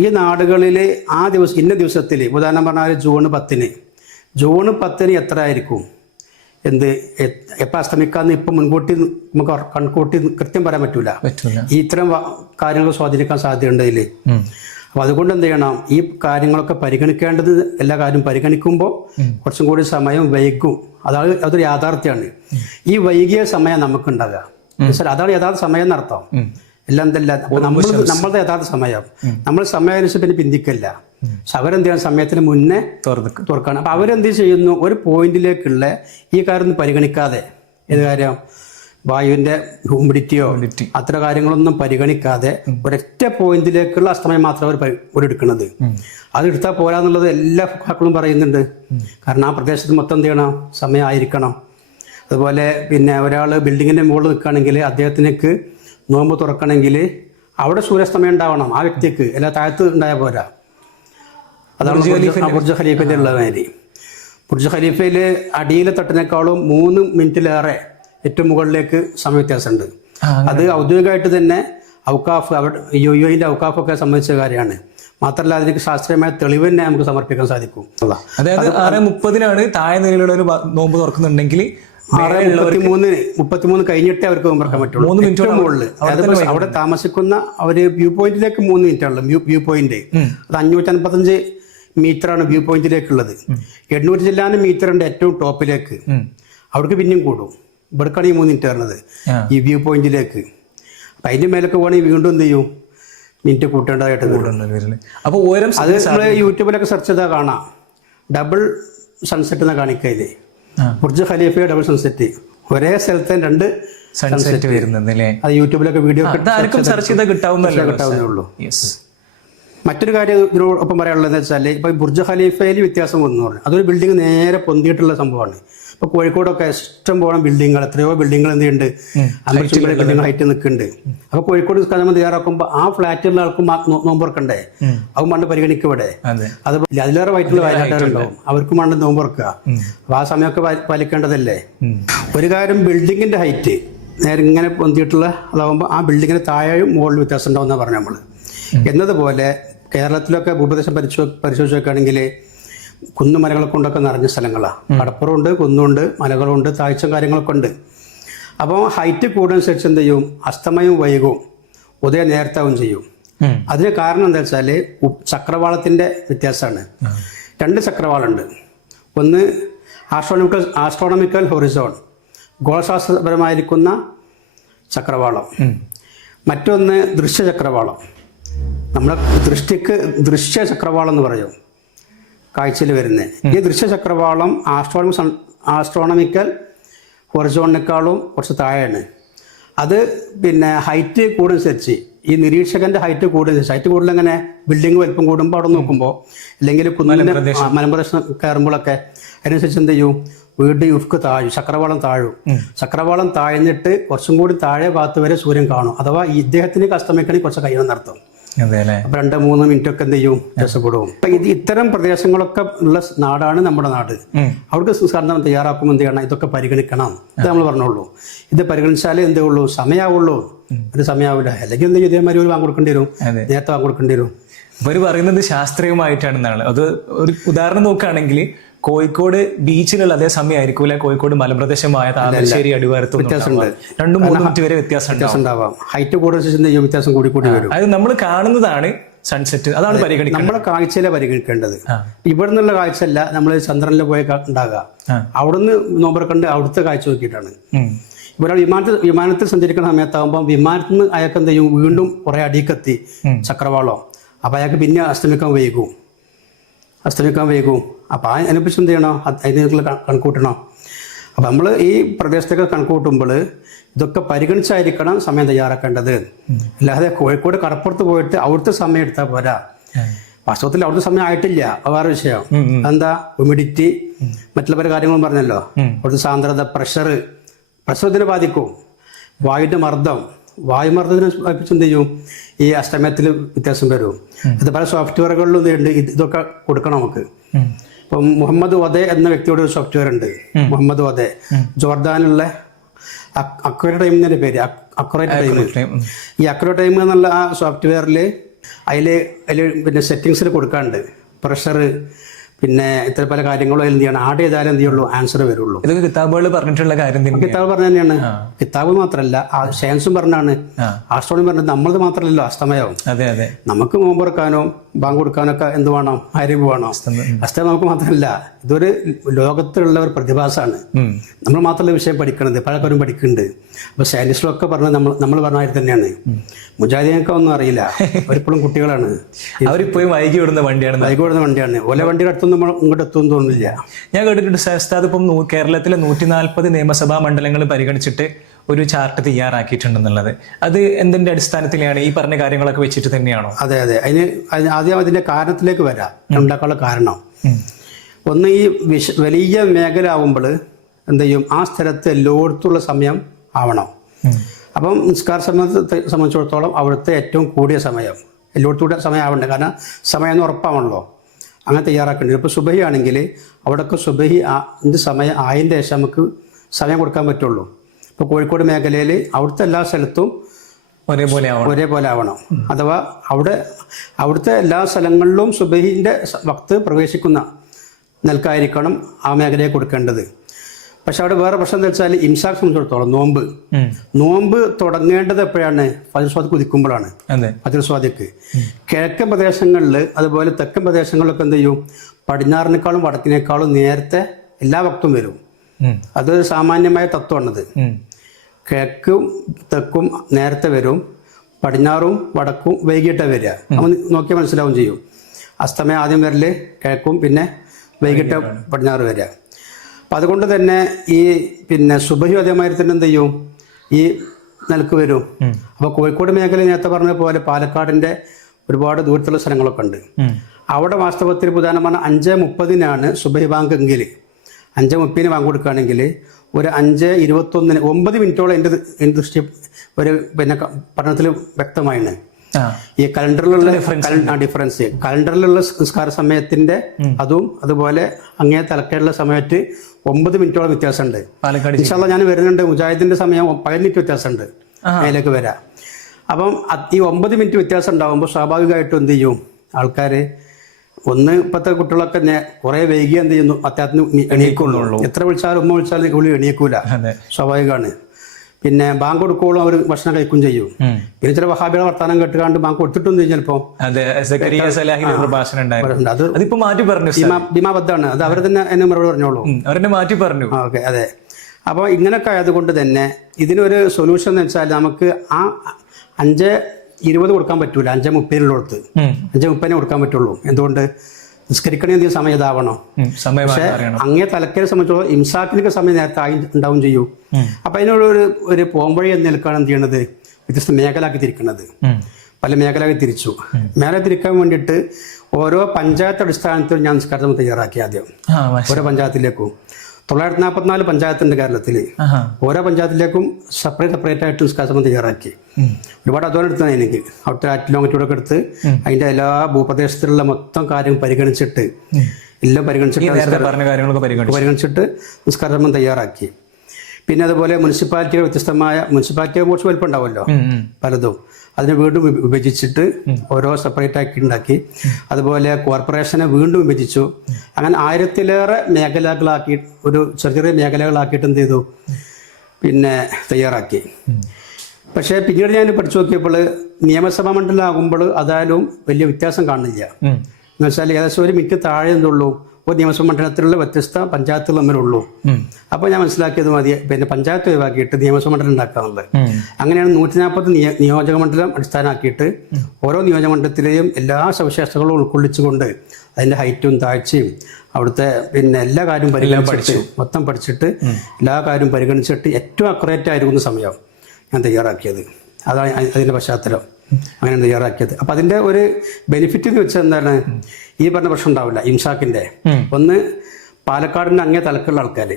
ഈ നാടുകളിൽ ആ ദിവസം ഇന്ന ദിവസത്തിൽ, ഉദാഹരണം പറഞ്ഞാൽ ജൂൺ 10 എത്ര ആയിരിക്കും, എപ്പോൾ അസ്തമിക്കാന്ന് ഇപ്പം മുൻകൂട്ടി നമുക്ക് കൺകൂട്ടി കൃത്യം പറയാൻ പറ്റൂല. ഈ ഇത്തരം കാര്യങ്ങൾ സ്വാധീനിക്കാൻ സാധ്യതയുണ്ട് ഇതിൽ. അപ്പം അതുകൊണ്ട് എന്ത് ചെയ്യണം, ഈ കാര്യങ്ങളൊക്കെ പരിഗണിക്കേണ്ടത്, എല്ലാ കാര്യം പരിഗണിക്കുമ്പോൾ കുറച്ചും കൂടി സമയം വൈകും. അതൊരു യാഥാർത്ഥ്യമാണ്. ഈ വൈകിയ സമയം നമുക്കുണ്ടാകുക, അതാണ് യഥാർത്ഥ സമയം എന്നർത്ഥം. എല്ലാം എന്തല്ല നമ്മളുടെ യഥാർത്ഥ സമയം. നമ്മൾ സമയം അനുസരിച്ച് പിന്തിക്കല്ല. പക്ഷെ അവരെന്ത് ചെയ്യണം, സമയത്തിന് മുന്നേ തുറക്കണം. അപ്പൊ അവരെന്ത് ചെയ്യുന്നു, ഒരു പോയിന്റിലേക്കുള്ള ഈ കാര്യം പരിഗണിക്കാതെ, ഏത് കാര്യം, വായുവിന്റെ ഹ്യൂമിഡിറ്റിയോ അത്ര കാര്യങ്ങളൊന്നും പരിഗണിക്കാതെ ഒരൊറ്റ പോയിന്റിലേക്കുള്ള അസ്തമയം മാത്രം അവർ എടുക്കുന്നത്. അത് എടുത്താൽ പോരാന്നുള്ളത് എല്ലാ മക്കളും പറയുന്നുണ്ട്. കാരണം ആ പ്രദേശത്ത് മൊത്തം എന്ത് ചെയ്യണം, സമയം ആയിരിക്കണം. അതുപോലെ പിന്നെ ഒരാൾ ബിൽഡിങ്ങിന്റെ മുകളിൽ നിൽക്കുകയാണെങ്കിൽ അദ്ദേഹത്തിനേക്ക് നോമ്പ് തുറക്കണമെങ്കിൽ അവിടെ സൂര്യാസ്തമയം ഉണ്ടാവണം ആ വ്യക്തിക്ക്, എല്ലാ താഴത്ത് ഉണ്ടായാൽ പോരാ. അതാണ് ബുർജ് ഖലീഫയിൽ ഉള്ള മാതിരി. ബുർജ് ഖലീഫയിൽ അടിയിലെ തട്ടിനേക്കാളും 3 മിനിറ്റിലേറെ ഏറ്റവും മുകളിലേക്ക് സമയ വ്യത്യാസമുണ്ട്. അത് ഔദ്യോഗികമായിട്ട് തന്നെ ഔക്കാഫ്, അവിടെ യുഎഇന്റെ ഔക്കാഫൊക്കെ സംബന്ധിച്ച കാര്യമാണ്. മാത്രമല്ല അതിലേക്ക് ശാസ്ത്രീയമായ തെളിവ് തന്നെ നമുക്ക് സമർപ്പിക്കാൻ സാധിക്കും. അതായത് 6:30 താഴെ നിലയിലുള്ള ഒരു നോമ്പ് തുറക്കുന്നുണ്ടെങ്കിൽ 6:33 കഴിഞ്ഞിട്ടേ അവർക്ക് നോമ്പറക്കാൻ പറ്റുള്ളൂ. 3 മിനിറ്റ് മുകളിൽ അവിടെ താമസിക്കുന്ന അവര് വ്യൂ പോയിന്റിലേക്ക് 3 മിനിറ്റ് ഉള്ളു. വ്യൂ പോയിന്റ് അത് 555 മീറ്ററാണ് വ്യൂ പോയിന്റിലേക്കുള്ളത്. 800 ചില്ലാനും മീറ്റർ ഉണ്ട് ഏറ്റവും ടോപ്പിലേക്ക്. അവിടേക്ക് പിന്നെയും കൂടും. ഇവിടേക്കാണ് ഈ 3 മിനിറ്റ് വരുന്നത് ഈ വ്യൂ പോയിന്റിലേക്ക്. അപ്പൊ അതിന്റെ മേലൊക്കെ പോകണമെങ്കിൽ വീണ്ടും എന്ത് ചെയ്യും, മിനിറ്റ് കൂട്ടേണ്ടതായിട്ട് വരും. അപ്പൊ അത് നമ്മള് യൂട്യൂബിലൊക്കെ സെർച്ച് ചെയ്താൽ കാണാം. ഡബിൾ സൺസെറ്റ് എന്ന് കാണിക്കയില്ലേ, ബുർജ് ഖലീഫയുടെ ഡബിൾ സൺസെറ്റ്, ഒരേ സ്ഥലത്തെ 2 സൺസെറ്റ് വരുന്നത്. അത് യൂട്യൂബിലൊക്കെ വീഡിയോ സെർച്ച് ചെയ്താൽ കിട്ടാവുന്നേ ഉള്ളൂ. മറ്റൊരു കാര്യം ഇതിനോടൊപ്പം പറയാനുള്ളതെന്ന് വെച്ചാൽ, ഇപ്പൊ ബുർജ് ഖലീഫയിൽ വ്യത്യാസം വന്നു പറഞ്ഞു. അതൊരു ബിൽഡിംഗ് നേരെ പൊന്തിയിട്ടുള്ള സംഭവമാണ്. ഇപ്പൊ കോഴിക്കോടൊക്കെ ഇഷ്ടം പോലെ ബിൽഡിങ്ങുകൾ, എത്രയോ ബിൽഡിങ്ങുകൾ എന്ത് ചെയ്യുന്നുണ്ട്, 50 ബിൽഡിംഗ് ഹൈറ്റ് നിൽക്കുന്നുണ്ട്. അപ്പൊ കോഴിക്കോട് സ്ഥലം തയ്യാറാക്കുമ്പോൾ ആ ഫ്ലാറ്റിലുള്ള ആൾക്കും നോമ്പുറക്കണ്ടേ, അത് മണ്ണ് പരിഗണിക്കവിടെ. അത് അതിലേറെ വയറ്റുള്ള വയനാട്ടുകാരുണ്ടാവും, അവർക്കും മണ്ണ് നോമ്പുറക്കുക. അപ്പൊ ആ സമയമൊക്കെ പാലിക്കേണ്ടതല്ലേ. ഒരു കാര്യം, ബിൽഡിങ്ങിന്റെ ഹൈറ്റ് നേരെ ഇങ്ങനെ പൊന്തിയിട്ടുള്ള അതാവുമ്പോൾ ആ ബിൽഡിങ്ങിന് താഴെയും മുകളിൽ വ്യത്യാസം ഉണ്ടാവുന്ന പറഞ്ഞു നമ്മൾ. എന്നതുപോലെ കേരളത്തിലൊക്കെ ഭൂപ്രദേശം പരിശോധിച്ച് നോക്കുകയാണെങ്കിൽ കുന്നുമലകളെ കൊണ്ടൊക്കെ നിറഞ്ഞ സ്ഥലങ്ങളാണ്. കടപ്പുറമുണ്ട്, കുന്നുണ്ട്, മലകളുണ്ട്, താഴ്ച കാര്യങ്ങളൊക്കെ ഉണ്ട്. അപ്പോൾ ഹൈറ്റ് കൂടുന്നതനുസരിച്ച് എന്ത് ചെയ്യും, അസ്തമയം വൈകും, ഉദയം നേരത്താവും ചെയ്യും. അതിന് കാരണം എന്താ വെച്ചാൽ ചക്രവാളത്തിന്റെ വ്യത്യാസമാണ്. 2 ചക്രവാളമുണ്ട്. ഒന്ന് ആസ്ട്രോണമിക്കൽ ഹൊറിസോൺ, ഗോളശാസ്ത്രപരമായിരിക്കുന്ന ചക്രവാളം. മറ്റൊന്ന് ദൃശ്യചക്രവാളം. നമ്മുടെ ദൃഷ്ടിക്ക് ദൃശ്യചക്രവാളം എന്ന് പറയും, കാഴ്ചയിൽ വരുന്നത്. ഈ ദൃശ്യചക്രവാളം ആസ്ട്രോണമിക്കൽ ഹൊറിസോണിനേക്കാളും കുറച്ച് താഴെയാണ്. അത് പിന്നെ ഹൈറ്റ് കൂടുന്നതനുസരിച്ച്, ഈ നിരീക്ഷകന്റെ ഹൈറ്റ് കൂടുന്നതനുസരിച്ച്, ഹൈറ്റ് കൂടുതൽ എങ്ങനെ, ബിൽഡിംഗ് വലിപ്പം കൂടുമ്പോൾ അവിടെ നോക്കുമ്പോൾ, അല്ലെങ്കിൽ മലമ്പ്രദേശം കയറുമ്പോഴൊക്കെ അതിനനുസരിച്ച് എന്ത് ചെയ്യും, വീട് യുഫ്ക്ക് താഴും, ചക്രവാളം താഴും. ചക്രവാളം താഴ്ന്നിട്ട് കുറച്ചും കൂടി താഴെ ഭാഗത്ത് വരെ സൂര്യൻ കാണും. അഥവാ ഇദ്ദേഹത്തിന് അസ്തമിക്കണമെങ്കിൽ കുറച്ച് കഴിയുമെന്നർത്ഥം. അപ്പൊ 2-3 മിനിറ്റ് ഒക്കെ എന്ത് ചെയ്യും, രസപ്പെടും. അപ്പൊ ഇത്തരം പ്രദേശങ്ങളൊക്കെ ഉള്ള നാടാണ് നമ്മുടെ നാട്. അവർക്ക് സംസ്കാരം തയ്യാറാക്കുമ്പോൾ എന്ത് ചെയ്യണം, ഇതൊക്കെ പരിഗണിക്കണം. ഇത് നമ്മൾ പറഞ്ഞോളൂ. ഇത് പരിഗണിച്ചാലേ എന്തേ ഉള്ളൂ, സമയമാവുള്ളൂ. ഒരു സമയമാവില്ല. അല്ലെങ്കിൽ എന്തെങ്കിലും ഇതേമാതിരി ഒരു വാങ്ങി കൊടുക്കേണ്ടി വരും, അതെ. നേരത്തെ വാങ്ങി കൊടുക്കേണ്ടി വരും. ഇവര് പറയുന്നത് ശാസ്ത്രീയമായിട്ടാണെന്നാണ്. അത് ഒരു ഉദാഹരണം നോക്കുകയാണെങ്കിൽ കോഴിക്കോട് ബീച്ചിലുള്ള അതേ സമയമായിരിക്കൂല കോഴിക്കോട് മലപ്രദേശമായ താമരശ്ശേരി അടിവാരത്തും വ്യത്യാസമുണ്ട്. 2-3 മിനിറ്റ് വരെ വ്യത്യാസം ഉണ്ടാവും. ഉണ്ടാവാം. ഹൈറ്റ് കൂടുതൽ വ്യത്യാസം കൂടി വരും. അത് നമ്മൾ കാണുന്നതാണ് സൺസെറ്റ്, അതാണ് പരിഗണിക്കുന്നത്. നമ്മളെ കാഴ്ചയിലെ പരിഗണിക്കേണ്ടത്. ഇവിടെ നിന്നുള്ള കാഴ്ചയല്ല നമ്മൾ ചന്ദ്രനിൽ പോയ ഉണ്ടാകുക. അവിടുന്ന് നോമ്പറക്കണ്ട് അവിടുത്തെ കാഴ്ച നോക്കിയിട്ടാണ്. ഒരാൾ വിമാനത്തിൽ സഞ്ചരിക്കുന്ന സമയത്താകുമ്പോൾ വിമാനത്തിൽ നിന്ന് അയാൾക്ക് എന്ത് ചെയ്യും, വീണ്ടും കുറെ അടിക്കെത്തി ചക്രവാളം. അപ്പൊ അയാൾക്ക് പിന്നെ അസ്തമിക്കാൻ വൈകും. അപ്പൊ അതിനെപ്പറ്റി എന്ത് ചെയ്യണോ, അതിനുള്ള കണക്കൂട്ടണം. അപ്പൊ നമ്മൾ ഈ പ്രദേശത്തൊക്കെ കണക്കൂട്ടുമ്പോൾ ഇതൊക്കെ പരിഗണിച്ചായിരിക്കണം സമയം തയ്യാറാക്കേണ്ടത്. അല്ലാതെ കോഴിക്കോട് കടപ്പുറത്ത് പോയിട്ട് അവിടുത്തെ സമയം എടുത്താൽ പോരാ. വാസ്തവത്തിൽ അവിടുത്തെ സമയം ആയിട്ടില്ല, വേറെ വിഷയം. എന്താ, ഹ്യൂമിഡിറ്റി, മറ്റുള്ള പല കാര്യങ്ങളും പറഞ്ഞല്ലോ. അവിടുത്തെ സാന്ദ്രത, പ്രഷർ ഇതിനെ ബാധിക്കും. വായുമർദ്ദത്തിനെ ബാധിച്ച് എന്ത് ചെയ്യും, ഈ അസ്തമയത്തിൽ വ്യത്യാസം വരും. ഇത് പല സോഫ്റ്റ്വെയറുകളിലും ഉണ്ട്, ഇതൊക്കെ കൊടുക്കണം നമുക്ക്. ഇപ്പം മുഹമ്മദ് വദേ എന്ന വ്യക്തിയുടെ ഒരു സോഫ്റ്റ്വെയർ ഉണ്ട്. മുഹമ്മദ് വദേ, ജോർദാനുള്ള അക്യുറേറ്റ് ടൈം എന്നതിന്റെ പേര്, അക്യുറേറ്റ് ടൈം. ഈ അക്യുറേറ്റ് ടൈം എന്നുള്ള ആ സോഫ്റ്റ്വെയറിൽ അതിൽ പിന്നെ സെറ്റിങ്സിൽ കൊടുക്കാണ്ട് പ്രഷർ, പിന്നെ ഇത്ര പല കാര്യങ്ങളും എന്ത് ചെയ്യണം, ആഡ് ചെയ്താലും എന്ത് ചെയ്യുള്ളൂ, ആൻസർ വരുള്ളൂ. ഇതൊക്കെ കിതാബുകൾ പറഞ്ഞിട്ടുള്ള കാര്യം. കിതാബ് പറഞ്ഞ തന്നെയാണ്. കിതാബ് മാത്രമല്ല, സയൻസും പറഞ്ഞാണ്, ആസ്ട്രോണമി പറഞ്ഞത്. നമ്മളത് മാത്രമല്ലല്ലോ അസ്തമയവും. അതെ അതെ, നമുക്ക് നോമ്പ് തുറക്കാനോ ബാങ്ക് കൊടുക്കാനൊക്കെ എന്ത് വേണം, അറിവ് വേണം. അസ്തമയം നമുക്ക് മാത്രമല്ല, ഇതൊരു ലോകത്തിലുള്ള ഒരു പ്രതിഭാസമാണ്. നമ്മൾ മാത്രമല്ല വിഷയം പഠിക്കണത്, പലക്കാരും പഠിക്കുന്നുണ്ട്. അപ്പൊ സയൻസിലൊക്കെ പറഞ്ഞത് നമ്മൾ പറഞ്ഞ കാര്യം തന്നെയാണ്. മുജാഹിദീനൊക്കെ ഒന്നും അറിയില്ല, അവരിപ്പോഴും കുട്ടികളാണ്. അവരിപ്പോഴും വൈകി വിടുന്ന വണ്ടിയാണ്. ഓല വണ്ടിയുടെ അടുത്തൊന്നും നമ്മൾ ഇങ്ങോട്ട് എത്തുമെന്ന് തോന്നുന്നില്ല. ഞാൻ കേട്ടിട്ടുണ്ട് ഉസ്താദ്, ഇപ്പം കേരളത്തിലെ 140 നിയമസഭാ മണ്ഡലങ്ങൾ പരിഗണിച്ചിട്ട് ഒരു ചാർട്ട് തയ്യാറാക്കിയിട്ടുണ്ടെന്നുള്ളത്. അത് എന്തിന്റെ അടിസ്ഥാനത്തിലാണ്, ഈ പറഞ്ഞ കാര്യങ്ങളൊക്കെ വെച്ചിട്ട് തന്നെയാണോ? അതെ. ആദ്യം അതിന്റെ കാരണത്തിലേക്ക് വരാം. ഉണ്ടാക്കാനുള്ള കാരണം ഒന്ന്, ഈ വലിയ മേഖല ആവുമ്പോൾ എന്ത് ചെയ്യും, ആ സ്ഥലത്ത് എല്ലായിടത്തുള്ള സമയം ആവണം. അപ്പം നിസ്കാര സമയത്തെ സംബന്ധിച്ചിടത്തോളം അവിടുത്തെ ഏറ്റവും കൂടിയ സമയം എല്ലായിടത്തൂടെ സമയം ആവണ്ടേ, കാരണം സമയം എന്ന് ഉറപ്പാണല്ലോ. അങ്ങനെ തയ്യാറാക്കേണ്ടത്. ഇപ്പോൾ സുബഹി ആണെങ്കിൽ അവിടെയൊക്കെ സുബഹി സമയം ആയതിൻ്റെ ശേഷം നമുക്ക് സമയം കൊടുക്കാൻ പറ്റുള്ളൂ. ഇപ്പോൾ കോഴിക്കോട് മേഖലയിൽ അവിടുത്തെ എല്ലാ സ്ഥലത്തും ഒരേപോലെ ആവണം. അഥവാ അവിടുത്തെ എല്ലാ സ്ഥലങ്ങളിലും സുബഹിൻ്റെ വക്ത് പ്രവേശിക്കുന്ന നിലക്കായിരിക്കണം ആ മേഖലയെ കൊടുക്കേണ്ടത്. പക്ഷെ അവിടെ വേറെ പ്രശ്നം എന്താ വെച്ചാൽ, ഇംസാഖ് സംബന്ധിച്ചിടത്തോളം നോമ്പ് തുടങ്ങേണ്ടത് എപ്പോഴാണ്, ഫജ്ർ സ്വാദിഖ് ഉദിക്കുമ്പോഴാണ്. ഫജ്ർ സ്വാദിഖ് കിഴക്കൻ പ്രദേശങ്ങളിൽ അതുപോലെ തെക്കൻ പ്രദേശങ്ങളിലൊക്കെ എന്ത് ചെയ്യും, പടിഞ്ഞാറിനേക്കാളും വടക്കിനേക്കാളും നേരത്തെ എല്ലാ വക്തും വരും. അതൊരു സാമാന്യമായ തത്വമാണത്. കിഴക്കും തെക്കും നേരത്തെ വരും, പടിഞ്ഞാറും വടക്കും വൈകിട്ട് വരിക. നമ്മൾ നോക്കിയാൽ മനസ്സിലാവും ചെയ്യും. അസ്തമയം ആദ്യം വരല് കിഴക്കും, പിന്നെ വൈകിട്ട് പടിഞ്ഞാറ് വരിക. അപ്പം അതുകൊണ്ട് തന്നെ ഈ പിന്നെ സുബഹി അതേമാതിരി തന്നെ എന്ത് ചെയ്യും, ഈ നിലക്ക് വരും. അപ്പോൾ കോഴിക്കോട് മേഖല നേരത്തെ പറഞ്ഞ പോലെ പാലക്കാടിൻ്റെ ഒരുപാട് ദൂരത്തുള്ള സ്ഥലങ്ങളൊക്കെ ഉണ്ട്. അവിടെ വാസ്തവത്തിൽ ഉദാഹരണം പറഞ്ഞാൽ 5:30 സുബഹി ബാങ്ക് എങ്കിൽ 5:30 ബാങ്ക് കൊടുക്കുകയാണെങ്കിൽ ഒരു 5:21 9 മിനിറ്റോളം എൻ്റെ ദൃഷ്ടി ഒരു പിന്നെ പഠനത്തിൽ വ്യക്തമായാണ്. ഈ കലണ്ടറിലുള്ള ഡിഫറൻസ്, കലണ്ടറിലുള്ള നിസ്കാര സമയത്തിന്റെ അതും അതുപോലെ അങ്ങേ തലക്കേടുള്ള സമയത്ത് 9 മിനിറ്റോളം വ്യത്യാസമുണ്ട്. ഇൻഷാല്ലാ ഞാൻ വരുന്നുണ്ട്, മുജാഹിദിന്റെ സമയം 10 മിനിറ്റ് വ്യത്യാസമുണ്ട്, അതിലേക്ക് വരാം. അപ്പം ഈ 9 മിനിറ്റ് വ്യത്യാസം ഉണ്ടാകുമ്പോൾ സ്വാഭാവികമായിട്ടും എന്ത് ചെയ്യും ആൾക്കാർ, ഒന്ന് ഇപ്പോഴത്തെ കുട്ടികളൊക്കെ കുറെ വൈകി എന്ത് ചെയ്യുന്നു, അത്യാവശ്യം എണീക്കുള്ളൂ. എത്ര വിളിച്ചാലും ഉമ്മ വിളിച്ചാലും ഉള്ളി എണീക്കൂല, സ്വാഭാവികമാണ്. പിന്നെ ബാങ്ക് കൊടുക്കോളും അവർ ഭക്ഷണം കഴിക്കും ചെയ്യും. പിന്നെ ചില വഹാബിയുടെ വർത്താനം കേട്ടുകാണ്ട് ബാങ്ക് കൊടുത്തിട്ടൊന്നും ചിലപ്പോ ഭീമാബദ്ധാണ്. അത് അവർ തന്നെ എന്നെ മറുപടി പറഞ്ഞോളൂ, അവരെന്നെ മാറ്റി പറഞ്ഞു. ഓക്കെ, അതെ. അപ്പോൾ ഇങ്ങനെയൊക്കെ ആയതുകൊണ്ട് തന്നെ ഇതിനൊരു സൊല്യൂഷൻ എന്ന് വെച്ചാൽ നമുക്ക് ആ 5:20 കൊടുക്കാൻ പറ്റൂല, 5:30 5:30 കൊടുക്കാൻ പറ്റുള്ളൂ. എന്തുകൊണ്ട്, നിസ്കരിക്കണമെങ്കിൽ സമയം ഇതാവണം. പക്ഷെ അങ്ങേ തലക്കേനെ സംബന്ധിച്ചോളം ഇംസാക്കിനൊക്കെ സമയം നേരത്തെ ആയി ഉണ്ടാവും ചെയ്യും. അപ്പൊ അതിനൊരു പോംവഴി എന്ന് നിൽക്കുകയാണ് എന്ത് ചെയ്യണത്, വ്യത്യസ്ത മേഖലയാക്കി തിരിക്കുന്നത്. പല മേഖലയാക്കി തിരിച്ചു. മേഖല തിരിക്കാൻ വേണ്ടിയിട്ട് ഓരോ പഞ്ചായത്ത് അടിസ്ഥാനത്തിൽ ഞാൻ നിസ്കാരം തയ്യാറാക്കി. ആദ്യം ഓരോ പഞ്ചായത്തിലേക്കും 944 പഞ്ചായത്തുണ്ട് കേരളത്തിൽ. ഓരോ പഞ്ചായത്തിലേക്കും സെപ്പറേറ്റ് ആയിട്ട് നിസ്കാരം തയ്യാറാക്കി. ഒരുപാട് അധ്വാനം എടുത്താണ് എനിക്ക്. അവിടുത്തെ ആറ്റിലോങ്ങറ്റൂടൊക്കെ എടുത്ത് അതിന്റെ എല്ലാ ഭൂപ്രദേശത്തിലുള്ള മൊത്തം കാര്യം പരിഗണിച്ചിട്ട് എല്ലാം പരിഗണിച്ചിട്ട് നിസ്കാരം തയ്യാറാക്കി. പിന്നെ അതുപോലെ മുനിസിപ്പാലിറ്റികൾ വ്യത്യസ്തമായ മുനിസിപ്പാലിറ്റിയെ കുറച്ച് വലിപ്പം ഉണ്ടാവുമല്ലോ പലതും, അതിനെ വീണ്ടും വിഭജിച്ചിട്ട് ഓരോ സെപ്പറേറ്റ് ആക്കി ഉണ്ടാക്കി. അതുപോലെ കോർപ്പറേഷനെ വീണ്ടും വിഭജിച്ചു. അങ്ങനെ 1000-ലേറെ മേഖലകളാക്കി, ഒരു ചെറിയ ചെറിയ മേഖലകളാക്കിയിട്ട് എന്ത് ചെയ്തു, പിന്നെ തയ്യാറാക്കി. പക്ഷേ പിന്നീട് ഞാൻ പഠിച്ചു നോക്കിയപ്പോൾ നിയമസഭാ മണ്ഡലമാകുമ്പോൾ അതായാലും വലിയ വ്യത്യാസം കാണുന്നില്ല. എന്ന് വെച്ചാൽ ഏകദേശം 1 മിനിറ്റ് താഴെ എന്തുള്ളൂ ഒരു നിയമസഭാ മണ്ഡലത്തിലുള്ള വ്യത്യസ്ത പഞ്ചായത്തുകൾ തമ്മിലുള്ളൂ. അപ്പോൾ ഞാൻ മനസ്സിലാക്കിയത് മതി പിന്നെ പഞ്ചായത്ത് ഒഴിവാക്കിയിട്ട് നിയമസഭാ മണ്ഡലം ഉണ്ടാക്കാന്നുള്ളത്. അങ്ങനെയാണ് 140 നിയോജക മണ്ഡലം അടിസ്ഥാനമാക്കിയിട്ട് ഓരോ നിയോജക മണ്ഡലത്തിലെയും എല്ലാ സവിശേഷതകളും ഉൾക്കൊള്ളിച്ചുകൊണ്ട് അതിൻ്റെ ഹൈറ്റും താഴ്ചയും അവിടുത്തെ പിന്നെ എല്ലാ കാര്യവും മൊത്തം പഠിച്ചിട്ട് എല്ലാ കാര്യവും പരിഗണിച്ചിട്ട് ഏറ്റവും അക്യുറേറ്റ് ആയിരിക്കുന്ന സമയം ഞാൻ തയ്യാറാക്കിയത്. അതാണ് അതിൻ്റെ പശ്ചാത്തലം. അങ്ങനെയാണ് തയ്യാറാക്കിയത്. അപ്പം അതിൻ്റെ ഒരു ബെനിഫിറ്റ് എന്ന് വെച്ചാൽ എന്താണ്, ഈ പറഞ്ഞ പ്രശ്നം ഉണ്ടാവില്ല. ഇംസാക്കിൻ്റെ ഒന്ന്, പാലക്കാടിൻ്റെ അങ്ങേ തലക്കുള്ള ആൾക്കാർ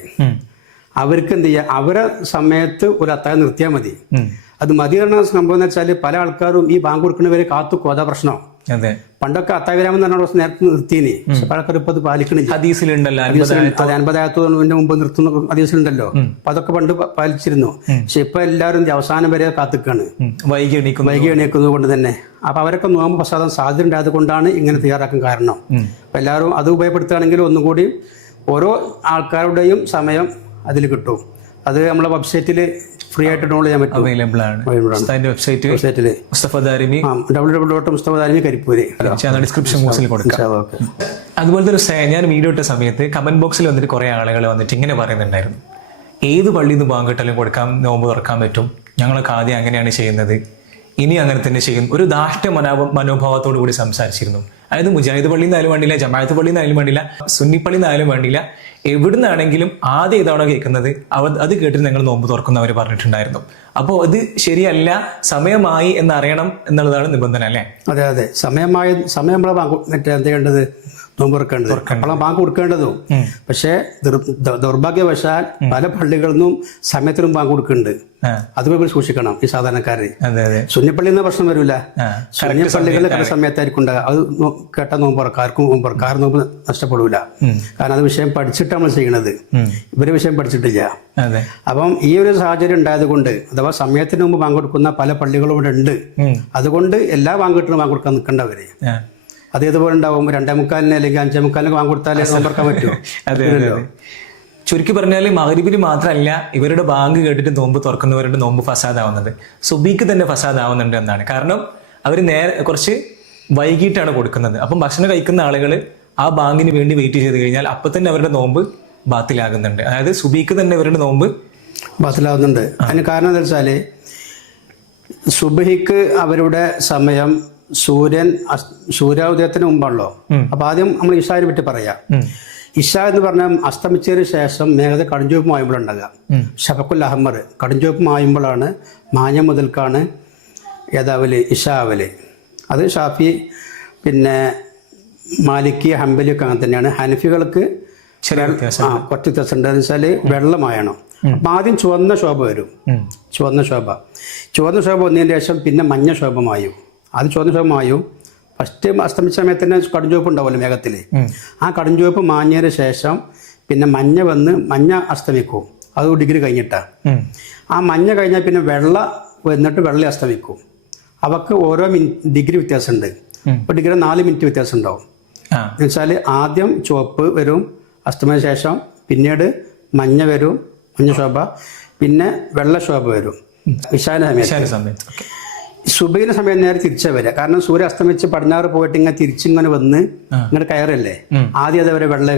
അവർക്ക് എന്ത് ചെയ്യുക, അവരെ സമയത്ത് ഒരു അത്താഴം നിർത്തിയാൽ മതി. അത് മതി പറഞ്ഞ സംഭവം എന്ന് വെച്ചാൽ പല ആൾക്കാരും ഈ ബാങ്ക് കൊടുക്കുന്നവരെ കാത്തുക്കും. അതാ പ്രശ്നം. പണ്ടൊക്കെ അത്താവിരാമെന്ന് പറഞ്ഞ പ്രശ്നം നേരത്തെ നിർത്തിയിനി. പക്ഷെ പലക്കാർ ഇപ്പൊ അത് പാലിക്കണില്ല. ഹദീസിലുണ്ടല്ലോ, അത് 50-ായതിന്റെ മുമ്പ് നിർത്തുന്ന ഹദീസിലുണ്ടല്ലോ. അപ്പൊ അതൊക്കെ പണ്ട് പാലിച്ചിരുന്നു. പക്ഷെ ഇപ്പൊ എല്ലാവരും അവസാനം വരെ കാത്തിക്കാണ്, വൈകി എണീക്കുന്നത് കൊണ്ട് തന്നെ. അപ്പൊ അവരൊക്കെ നോമ്പ് പ്രസാദം സാധ്യത ഉണ്ടായത് കൊണ്ടാണ് ഇങ്ങനെ തയ്യാറാക്കാൻ കാരണം. അപ്പൊ എല്ലാവരും അത് ഉപയോഗപ്പെടുത്തുകയാണെങ്കിൽ ഒന്നുകൂടി ഓരോ ആൾക്കാരുടെയും സമയം അതിൽ കിട്ടും. അത് നമ്മളെ വെബ്സൈറ്റിൽ ഫ്രീ ആയിട്ട് ഡൗൺലോഡ് ചെയ്യാൻ പറ്റും. അവൈലബിൾ ആണ് വെബ്സൈറ്റിൽ www.മുസ്തഫദാരിമി കരിപ്പൂര് ഡിസ്ക്രിപ്ഷൻ ബോക്സിൽ കൊടുക്കാം. അതുപോലത്തെ ഒരു ഞാൻ വീഡിയോ ഇട്ട സമയത്ത് കമന്റ് ബോക്സിൽ വന്നിട്ട് കുറെ ആളുകൾ വന്നിട്ട് ഇങ്ങനെ പറയുന്നുണ്ടായിരുന്നു, ഏത് പള്ളിയിൽ നിന്ന് ബാങ്ക് കിട്ടാലും കൊടുക്കാൻ നോമ്പ് തുറക്കാൻ പറ്റും, ഞങ്ങളൊക്കെ ആദ്യം അങ്ങനെയാണ് ചെയ്യുന്നത്, ഇനി അങ്ങനെ തന്നെ ചെയ്യും. ഒരു ധാർഷ്ട്യ മനോഭാവത്തോടു കൂടി സംസാരിച്ചിരുന്നു. അതായത് മുജാഹിദ് പള്ളിയിൽ നിന്നായാലും വേണ്ടില്ല, ജമാഅത്ത് പള്ളിയിൽ നിന്നായാലും വേണ്ടില്ല, സുന്നി പള്ളിയിൽ നിന്നായാലും വേണ്ടില്ല, എവിടുന്നാണെങ്കിലും ആദ്യം ഏതാണോ കേൾക്കുന്നത് അത് കേട്ടിട്ട് നിങ്ങൾ നോമ്പ് തുറക്കുന്നവർ പറഞ്ഞിട്ടുണ്ടായിരുന്നു. അപ്പോൾ അത് ശരിയല്ല, സമയമായി എന്നറിയണം എന്നുള്ളതാണ് നിബന്ധന അല്ലേ? അതെ അതെ, സമയം നമ്മളെ മറ്റേ എന്ത് ചെയ്യേണ്ടത്, നോമ്പ് തുറക്കേണ്ടത്, അപ്പോഴാണ് ബാങ്ക് കൊടുക്കേണ്ടതും. പക്ഷേ ദൗർഭാഗ്യവശാൽ പല പള്ളികളിൽ നിന്നും സമയത്തിനും ബാങ്ക് കൊടുക്കുന്നുണ്ട്. അതുപോലെ സൂക്ഷിക്കണം ഈ സാധാരണക്കാര്. സുന്നിപ്പള്ളി എന്ന പ്രശ്നം വരില്ല. സുന്നിപ്പള്ളികളിൽ പല സമയത്തായിരിക്കും ഉണ്ടാകുക. അത് കേട്ട നോമ്പ് ആർക്കും നോമ്പ് നഷ്ടപ്പെടൂല. കാരണം അത് വിഷയം പഠിച്ചിട്ട് നമ്മൾ ചെയ്യണത്, ഇവര് വിഷയം പഠിച്ചിട്ടില്ല. അപ്പം ഈ ഒരു സാഹചര്യം ഉണ്ടായത് കൊണ്ട്, അഥവാ സമയത്തിന് മുമ്പ് ബാങ്ക് കൊടുക്കുന്ന പല പള്ളികളും ഇവിടെ ഉണ്ട്. അതുകൊണ്ട് എല്ലാ ബാങ്ക് കിട്ടുന്ന ബാങ്ക് കൊടുക്കാൻ നിൽക്കേണ്ടവര് അത് ഇതുപോലെ ഉണ്ടാവും. 2:45 അല്ലെങ്കിൽ 5:45 ബാങ്ക് കൊടുത്താലേ നോമ്പറക്കാൻ പറ്റുമോ? ചുരുക്കി പറഞ്ഞാൽ മഗ്‌രിബിന് മാത്രമല്ല ഇവരുടെ ബാങ്ക് കേട്ടിട്ട് നോമ്പ് തുറക്കുന്നവരുടെ നോമ്പ് ഫസാദാവുന്നത്, സുബീക്ക് തന്നെ ഫസാദാവുന്നുണ്ട് എന്നാണ്. കാരണം അവർ കുറച്ച് വൈകിട്ടാണ് കൊടുക്കുന്നത്. അപ്പം ഭക്ഷണം കഴിക്കുന്ന ആളുകൾ ആ ബാങ്കിന് വേണ്ടി വെയിറ്റ് ചെയ്ത് കഴിഞ്ഞാൽ അപ്പം തന്നെ അവരുടെ നോമ്പ് ബാത്തിലാകുന്നുണ്ട്. അതായത് സുബീക്ക് തന്നെ ഇവരുടെ നോമ്പ് ബാത്തിലാകുന്നുണ്ട്. അതിന് കാരണം എന്താ വെച്ചാൽ സുബഹിക്ക് അവരുടെ സമയം സൂര്യോദയത്തിന് മുമ്പാണല്ലോ. അപ്പൊ ആദ്യം നമ്മൾ ഇഷാനെ പറ്റി പറയാം. ഇഷ എന്ന് പറഞ്ഞാൽ അസ്തമിച്ചതിന് ശേഷം മേഘത കടുംചുവപ്പ് മായുമ്പോഴുണ്ടാകുക. ഷഫക്കുൽ അഹമ്മർ കടുംചുവപ്പ് മായുമ്പോഴാണ്, മാഞ്ഞ മുതൽക്കാണ് യഥാവല് ഇഷാവല്. അത് ഷാഫി പിന്നെ മാലിക്കി ഹംബലി ഒക്കെ അങ്ങനെ തന്നെയാണ്. ഹനഫികൾക്ക് കുറച്ച് വ്യത്യാസം ഉണ്ടെന്ന് വെച്ചാല് വെള്ളമായണം. അപ്പൊ ആദ്യം ചുവന്ന ശോഭ വരും. ചുവന്ന ശോഭ വന്നതിന് ശേഷം പിന്നെ മഞ്ഞ ശോഭമായും. അത് ചുവന്ന ശോഭമായും ഫസ്റ്റ് അസ്തമിച്ച സമയത്ത് തന്നെ കടുംചുവപ്പ് ഉണ്ടാവുമല്ലോ മേഘത്തിൽ. ആ കടുംചുവപ്പ് മാഞ്ഞതിന് ശേഷം പിന്നെ മഞ്ഞ വന്ന് മഞ്ഞ അസ്തമിക്കും. അത് ഡിഗ്രി കഴിഞ്ഞിട്ടാണ്. ആ മഞ്ഞ കഴിഞ്ഞാൽ പിന്നെ വെള്ള വന്നിട്ട് വെള്ള അസ്തമിക്കും. അവക്ക് ഓരോ ഡിഗ്രി വ്യത്യാസമുണ്ട്. ഇപ്പോൾ ഡിഗ്രി 4 മിനിറ്റ് വ്യത്യാസം ഉണ്ടാവും. എന്ന് വെച്ചാൽ ആദ്യം ചുവപ്പ് വരും അസ്തമയ ശേഷം, പിന്നീട് മഞ്ഞ വരും, മഞ്ഞ ശോഭ, പിന്നെ വെള്ള ശോഭ വരും ഇശാന സമയത്ത്. സുബൈന സമയം നേരെ തിരിച്ചാ വരിക. കാരണം സൂര്യ അസ്തമിച്ച് പടിഞ്ഞാറ് പോയിട്ട് ഇങ്ങനെ തിരിച്ചിങ്ങനെ വന്ന് ഇങ്ങനെ കയറല്ലേ. ആദ്യം അതേവരെ വെള്ള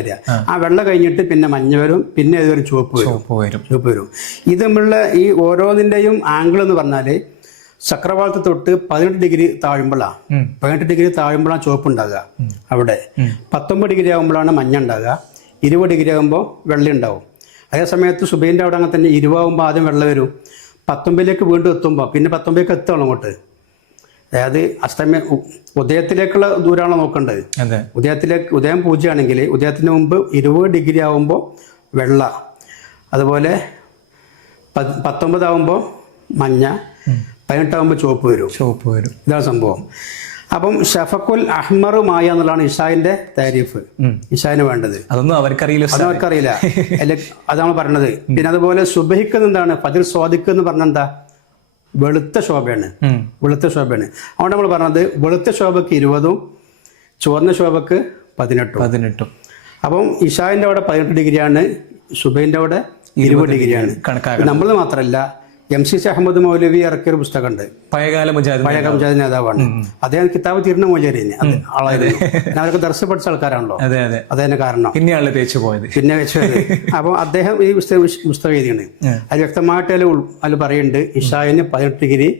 വരിക. ആ വെള്ള കഴിഞ്ഞിട്ട് പിന്നെ മഞ്ഞ വരും, പിന്നെ ഇതൊരു ചുവപ്പ് വരും. ഇത് തമ്മിലുള്ള ഈ ഓരോന്നിന്റെയും ആംഗിൾ എന്ന് പറഞ്ഞാല് ചക്രവാളത്ത് തൊട്ട് 18 ഡിഗ്രി താഴുമ്പോഴാണ് 18 ഡിഗ്രി താഴുമ്പോഴാണ് ചുവപ്പ് ഉണ്ടാകുക. അവിടെ 19 ഡിഗ്രി ആകുമ്പോഴാണ് മഞ്ഞ ഉണ്ടാകുക. 20 ഡിഗ്രി ആകുമ്പോൾ വെള്ള ഉണ്ടാവും. അതേ സമയത്ത് സുബൈൻ്റെ അവിടെ അങ്ങനെ തന്നെ 20 ആകുമ്പോൾ ആദ്യം വെള്ള വരും. 19ലേക്ക് വീണ്ടും എത്തുമ്പോൾ പിന്നെ 19ലേക്ക് എത്തുകയാണ് അങ്ങോട്ട്. അതായത് ഉദയത്തിലേക്കുള്ള ദൂരമാണോ നോക്കേണ്ടത്. ഉദയം 0 ആണെങ്കിൽ ഉദയത്തിന് മുമ്പ് 20 ഡിഗ്രി ആകുമ്പോൾ വെള്ള, അതുപോലെ 19 ആകുമ്പോൾ മഞ്ഞ, 18 ആകുമ്പോൾ ചുവപ്പ് വരും. ഇതാണ് സംഭവം. അപ്പം ഷഫക്കുൽ അഹ്മറുമായ എന്നുള്ളതാണ് ഇഷാന്റെ താരീഫ്. ഇഷാന് വേണ്ടത് അതൊന്നും അവർക്കറിയില്ല. അത് അവർക്കറിയില്ല. അതാണ് പറഞ്ഞത്. പിന്നെ അതുപോലെ സുബഹിക്ക് എന്താണ് ഫജ്ർ സ്വാദിഖ് എന്ന് പറഞ്ഞെന്താ വെളുത്ത ശോഭയാണ്. വെളുത്ത ശോഭയാണ്. അതുകൊണ്ട് നമ്മൾ പറഞ്ഞത് വെളുത്ത ശോഭക്ക് 20, ചുവന്ന ശോഭക്ക് 18. അപ്പം ഇഷാന്റെ അവിടെ 18 ഡിഗ്രിയാണ്, സുബൈന്റെ അവിടെ 20 ഡിഗ്രിയാണ്. നമ്മൾ മാത്രമല്ല, MC അഹമ്മദ് മൗലവി ഇറക്കിയ ഒരു പുസ്തകമുണ്ട്, പഴയകാല മുജാഹിദ് നേതാവാണ്. അദ്ദേഹം കിതാബ് തീർന്ന മൗലവി ആളായിരുന്നു. അവരൊക്കെ ദർശ പഠിച്ച ആൾക്കാരാണല്ലോ. അതതിന്റെ കാരണം പിന്നെയാണ് തേച്ചു പോയത്. അപ്പൊ അദ്ദേഹം ഈ പുസ്തകം എഴുതിയാണ്. അത് വ്യക്തമായിട്ട് അതിൽ പറയുന്നുണ്ട് ഇഷായിന് 18 ഡിഗ്രി,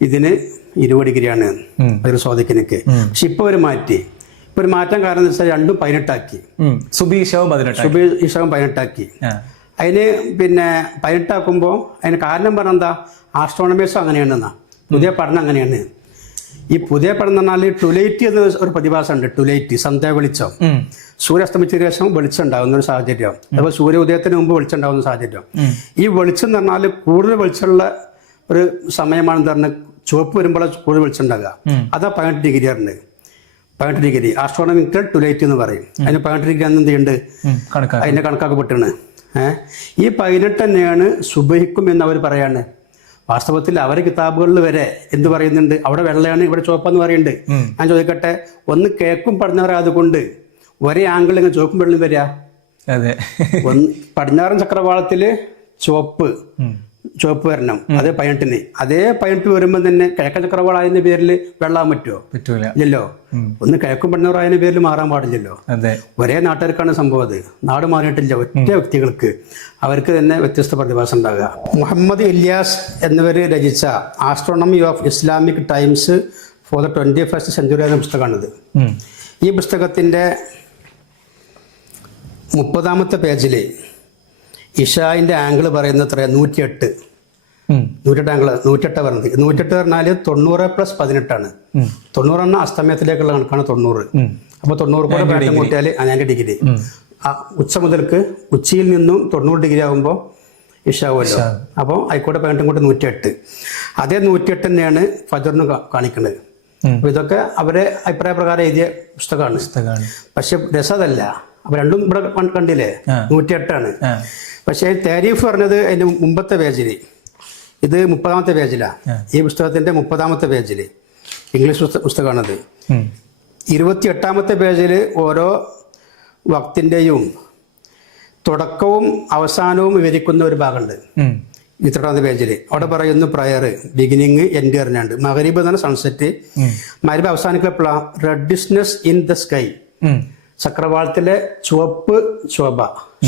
ഇതിന് 20 ഡിഗ്രിയാണ് ഒരു സ്വാദിഖിനൊക്കെ. പക്ഷെ ഇപ്പൊ ഒരു മാറ്റം കാരണം എന്താ വെച്ചാൽ രണ്ടും 18 ആക്കി. സുബി ഇഷാവും 18 ആക്കി. അതിന് പിന്നെ 18 ആക്കുമ്പോൾ അതിന് കാരണം പറഞ്ഞ എന്താ, ആസ്ട്രോണമേഴ്സും അങ്ങനെയാണെന്നാ, പുതിയ പഠനം അങ്ങനെയാണ്. ഈ പുതിയ പഠനം എന്ന് പറഞ്ഞാൽ ടുലൈറ്റ് എന്ന ഒരു പ്രതിഭാസമുണ്ട്. ടുലൈറ്റ് സന്ധ്യ വെളിച്ചം, സൂര്യാസ്തമിച്ചതിന് ശേഷം വെളിച്ചം ഉണ്ടാകുന്ന ഒരു സാഹചര്യം, അതുപോലെ സൂര്യ ഉദയത്തിന് മുമ്പ് വെളിച്ചം ഉണ്ടാകുന്ന സാഹചര്യം. ഈ വെളിച്ചം എന്ന് പറഞ്ഞാൽ കൂടുതൽ വെളിച്ചമുള്ള ഒരു സമയമാണെന്ന് പറഞ്ഞാൽ ചുവപ്പ് വരുമ്പോൾ കൂടുതൽ വെളിച്ചം ഉണ്ടാകുക. അതാ 18 ഡിഗ്രി ഉണ്ട്. 18 ഡിഗ്രി ആസ്ട്രോണമിക്കൽ ടുലൈറ്റ് എന്ന് പറയും. അതിന് 18 ഡിഗ്രി അന്ന് എന്ത് ചെയ്യുന്നുണ്ട്, അതിന്റെ കണക്കാക്കപ്പെട്ടാണ്. ഈ 18 തന്നെയാണ് സുബഹിക്കും എന്ന് അവർ പറയാണ്. വാസ്തവത്തിൽ അവരെ കിതാബുകളിൽ വരെ എന്ത് പറയുന്നുണ്ട്, അവിടെ വെള്ളയാണ് ഇവിടെ ചുവപ്പെന്ന് പറയുന്നുണ്ട്. ഞാൻ ചോദിക്കട്ടെ, ഒന്ന് കേക്കും പടിഞ്ഞാറായതുകൊണ്ട് ഒരേ ആംഗിൾ ഇങ്ങനെ ചുവപ്പും വെള്ളം വരിക. ഒന്ന് പടിഞ്ഞാറൻ ചക്രവാളത്തില് ചുവപ്പ് വരണം, അതേ 18-ന്. അതേ 18 വരുമ്പോൾ തന്നെ കിഴക്കൻ ചക്രവാളായതിന്റെ പേരിൽ വെള്ളാൻ പറ്റുമോ? ഇല്ലല്ലോ. ഒന്ന് കിഴക്കും പടിഞ്ഞാറായതിന്റെ പേരിൽ മാറാൻ പാടില്ലല്ലോ. ഒരേ നാട്ടുകാർക്കാണ് സംഭവം. അത് നാട് മാറിയിട്ടില്ല. ഒറ്റ വ്യക്തികൾക്ക് അവർക്ക് തന്നെ വ്യത്യസ്ത പ്രതിഭാസം ഉണ്ടാകുക. മുഹമ്മദ് ഇല്യാസ് എന്നിവര് രചിച്ച astronomy of Islamic times for the 21st century എന്ന പുസ്തകമാണിത്. ഈ പുസ്തകത്തിന്റെ 30ാമത്തെ പേജില് ഇഷായിന്റെ ആംഗിൾ പറയുന്നത് എത്രയാ? 108 ആംഗിൾ. 108 പറഞ്ഞത്. 108 പറഞ്ഞാല് 90 + 18 90 എന്ന അസ്തമയത്തിലേക്കുള്ള കണക്കാണ് 90. അപ്പൊ 90 കൂടെ പാട്ടം കൂട്ടിയാൽ 90 ഡിഗ്രി. ഉച്ച മുതൽക്ക് ഉച്ചയിൽ നിന്നും 90 ഡിഗ്രി ആകുമ്പോൾ ഇഷാവുമല്ലോ. അപ്പോൾ ആയിക്കോട്ടെ പാട്ടം കൂട്ടി 108. അതേ 108 തന്നെയാണ് ഫജറിന് കാണിക്കുന്നത്. അപ്പൊ ഇതൊക്കെ അവരെ അഭിപ്രായ പ്രകാരം എഴുതിയ പുസ്തകമാണ്. പക്ഷെ രസതല്ല. അപ്പൊ രണ്ടും ഇവിടെ കണ്ടില്ലേ, 108 പക്ഷെ താരീഫ് പറഞ്ഞത് അതിന്റെ മുമ്പത്തെ പേജില്, ഇത് 30ാമത്തെ പേജിലാണ്. ഈ പുസ്തകത്തിന്റെ 30ാമത്തെ പേജില് ഇംഗ്ലീഷ് പുസ്തകമാണത്. 28ാമത്തെ പേജില് ഓരോ വക്തിന്റെയും തുടക്കവും അവസാനവും വിവരിക്കുന്ന ഒരു ഭാഗമുണ്ട്. 28ാമത്തെ പേജില് അവിടെ പറയുന്നു പ്രയർ, ബിഗിനിങ്, എൻഡ് പറഞ്ഞാണ്ട്. മഗ്രിബ് എന്ന് പറഞ്ഞ സൺസെറ്റ്, മഗ്രിബ് അവസാനിക്കപ്പോഴാണ് റെഡിഷ്നെസ് ഇൻ ദ സ്കൈ, ചക്രവാളത്തിലെ ചുവപ്പ് ശോഭ,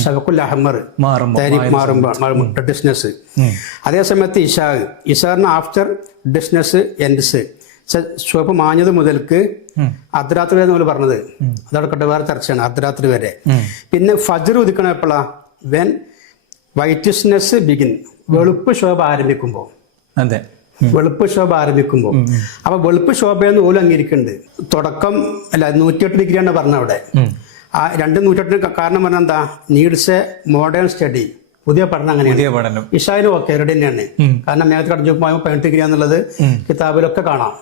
ഷഫക്കുൽ അഹ്മർ മാറുമ്പോൾ റെഡിഷ്നെസ്. അതേസമയത്ത് ഇഷാറിന് ആഫ്റ്റർ റെഡിഷ്നെസ് എൻഡ്സ്, ചുവപ്പ് മാഞ്ഞത് മുതൽക്ക് അർദ്ധരാത്രി വരെ നമ്മൾ പറഞ്ഞത്, അതവിടെ വേറെ ചർച്ചയാണ്, അർദ്ധരാത്രി വരെ. പിന്നെ ഫജ്ർ ഉദിക്കണ എപ്പോഴാ? വെൻ വൈറ്റ്നെസ് ബിഗിൻ, വെളുപ്പ് ശോഭ ആരംഭിക്കുമ്പോൾ. വെളുപ്പ് ശോഭ ആരംഭിക്കുമ്പോൾ. അപ്പൊ വെളുപ്പ് ശോഭയെന്ന് പോലും അംഗീകരിക്കുന്നുണ്ട്. തുടക്കം അല്ല 108 ഡിഗ്രിയാണ് പറഞ്ഞ അവിടെ. ആ 108 കാരണം പറഞ്ഞാൽ എന്താ, നീഡ്സ് എ മോഡേൺ സ്റ്റഡി, പുതിയ പഠനം. അങ്ങനെയാണ് ഇഷായിലും ഒക്കെ റെഡി തന്നെയാണ്. കാരണം മേഘത്ത് കടഞ്ഞു പോയപ്പോൾ 18 ഡിഗ്രി എന്നുള്ളത് കിതാബിലൊക്കെ കാണാം.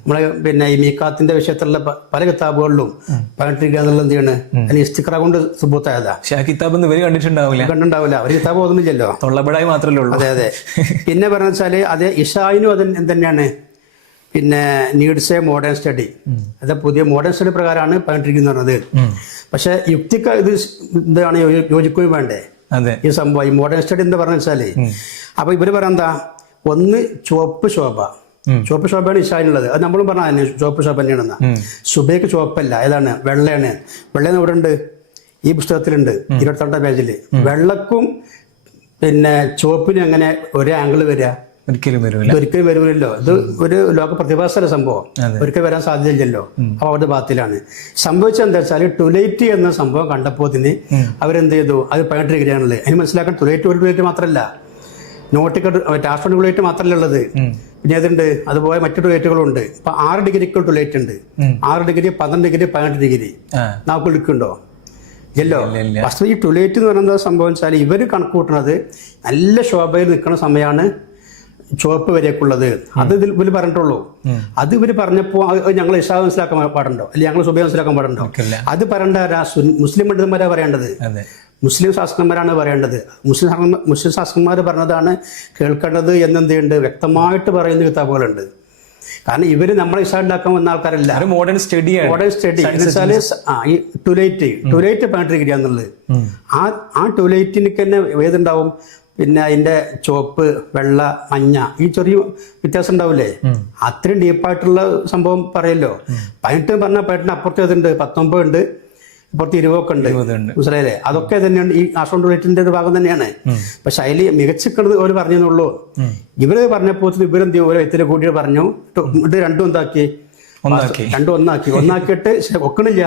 നമ്മളെ പിന്നെ ഈ മീക്കാത്തിന്റെ വിഷയത്തിലുള്ള പല കിതാബുകളിലും 18 ഡിഗ്രി എന്നുള്ളത് എന്ത് ചെയ്യാണ്, അതിന് ഇസ്തിഖറ കൊണ്ട് സുബൂത്തായതാ. കണ്ടിട്ടുണ്ടാവില്ല, അവർ കിതാബ് ഓതുന്നില്ലല്ലോ, മാത്രമേ ഉള്ളൂ. അതെ. പിന്നെ പറഞ്ഞ വെച്ചാല് അതേ ഇഷായിനും അത് എന്തെന്നെയാണ്, പിന്നെ നീഡ്സ് എ മോഡേൺ സ്റ്റഡി, അത് പുതിയ മോഡേൺ സ്റ്റഡി പ്രകാരമാണ് 18 ഡിഗ്രി എന്ന് പറഞ്ഞത്. പക്ഷെ യുക്തിക്ക് ഇത് എന്താണ് യോജിക്കുകയും വേണ്ടേ ഈ സംഭവം, ഈ മോഡേൺ സ്റ്റഡി എന്ന് പറഞ്ഞ വെച്ചാല്. അപ്പൊ ഇവര് പറയാ ഒന്ന് ചുവപ്പ് ശോഭയാണ് ഇഷായിനുള്ളത്. അത് നമ്മളും പറഞ്ഞാൽ തന്നെ ചുവപ്പ് ശോഭ തന്നെയാണെന്നാ. സുബൈക്ക് ചുവപ്പല്ല, ഏതാണ്? വെള്ളയാണ്. വെള്ളയെന്ന് ഇവിടെ ഉണ്ട്, ഈ പുസ്തകത്തിലുണ്ട് 22ാം പേജില്. വെള്ളക്കും പിന്നെ ചുവപ്പിനും എങ്ങനെ ഒരേ ആംഗിൾ വരിക? ഒരിക്കലും വരുമല്ലോ. ഇത് ഒരു ലോക പ്രതിഭാസമല്ല സംഭവം, ഒരിക്കലും വരാൻ സാധ്യതയില്ലല്ലോ. അപ്പൊ അവിടെ ബാത്തിലാണ് സംഭവിച്ചത്. എന്താ വെച്ചാൽ ടുലൈറ്റ് എന്ന സംഭവം കണ്ടപ്പോത്തിന് അവരെന്ത് ചെയ്തു, അത് 18 ഡിഗ്രിയാണുള്ളത്. അതിന് മനസ്സിലാക്കാൻ ടുലൈറ്റ് ഒരു ടുലൈറ്റ് മാത്രമല്ല, നോട്ടിക്കൽ ആസ്ട്രോണമിക് ടുലൈറ്റ് മാത്രമല്ല ഉള്ളത്, പിന്നെ അതുണ്ട്. അതുപോലെ മറ്റു ടുലൈറ്റുകളുണ്ട്. ഇപ്പൊ 6 ഡിഗ്രിക്ക് ടുലൈറ്റ് ഉണ്ട്. 6 ഡിഗ്രി, 12 ഡിഗ്രി, 18 ഡിഗ്രി നമുക്ക് എടുക്കുന്നുണ്ടോ? ഇല്ലല്ലോ. വസ്തു ഈ ടുലൈറ്റ് എന്ന് പറയുന്നത് സംഭവം വെച്ചാൽ ഇവര് കണക്ക് കൂട്ടുന്നത് നല്ല ശോഭയിൽ നിൽക്കുന്ന സമയമാണ് ചുവപ്പ് വരെയൊക്കെയുള്ളത് അത് ഇവർ പറഞ്ഞിട്ടുള്ളൂ. അത് ഇവർ പറഞ്ഞപ്പോൾ ഞങ്ങൾ ഇഷാ മനസ്സിലാക്കാൻ പാടുണ്ടോ, അല്ലെങ്കിൽ ഞങ്ങൾ സുബൈ മനസ്സിലാക്കാൻ പാടുണ്ടോ? അത് പറയേണ്ട മുസ്ലിം പണ്ഡിതന്മാരാണ് പറയേണ്ടത്, മുസ്ലിം ശാസ്ത്രജ്ഞന്മാരാണ് പറയേണ്ടത്. മുസ്ലിം ശാസ്ത്രജ്ഞന്മാർ പറഞ്ഞതാണ് കേൾക്കേണ്ടത് എന്നെന്തുണ്ട് വ്യക്തമായിട്ട് പറയുന്ന കിതാബുകളുണ്ട്. കാരണം ഇവര് നമ്മളെ ഇഷ ഉണ്ടാക്കാൻ വന്ന ആൾക്കാരല്ല. മോഡേൺ സ്റ്റഡി എന്ന് വെച്ചാല് ഈ ടൂലൈറ്റ് പാട്രിക്രിയ എന്നുള്ളത്, ആ ടൂലൈറ്റിനൊക്കെ തന്നെ ഏതുണ്ടാവും, പിന്നെ അതിന്റെ ചുവപ്പ്, വെള്ള, മഞ്ഞ, ഈ ചെറിയ വ്യത്യാസം ഉണ്ടാവില്ലേ? അത്രയും ഡീപ്പായിട്ടുള്ള സംഭവം പറയല്ലോ. 18 പറഞ്ഞ 18 അപ്പുറത്ത് ഏതുണ്ട്, 19 ഉണ്ട്, ഇപ്പുറത്ത് 20 ഒക്കെ ഉണ്ട്. മനസ്സിലായില്ലേ? അതൊക്കെ തന്നെയാണ് ഈ ആസ്ട്രോൺ ടൂലൈറ്റിന്റെ ഒരു ഭാഗം തന്നെയാണ്. പക്ഷെ അതിൽ മികച്ചിക്കുന്നത് ഓര് പറഞ്ഞെന്നുള്ളൂ. ഇവര് പറഞ്ഞപ്പോൾ ഇവരെന്ത് ഓരോ വ്യക്തിയെ കൂട്ടിയിട്ട് പറഞ്ഞു, ഇത് രണ്ടും എന്താക്കി, രണ്ടും ഒന്നാക്കിയിട്ട് ഒക്കണില്ല.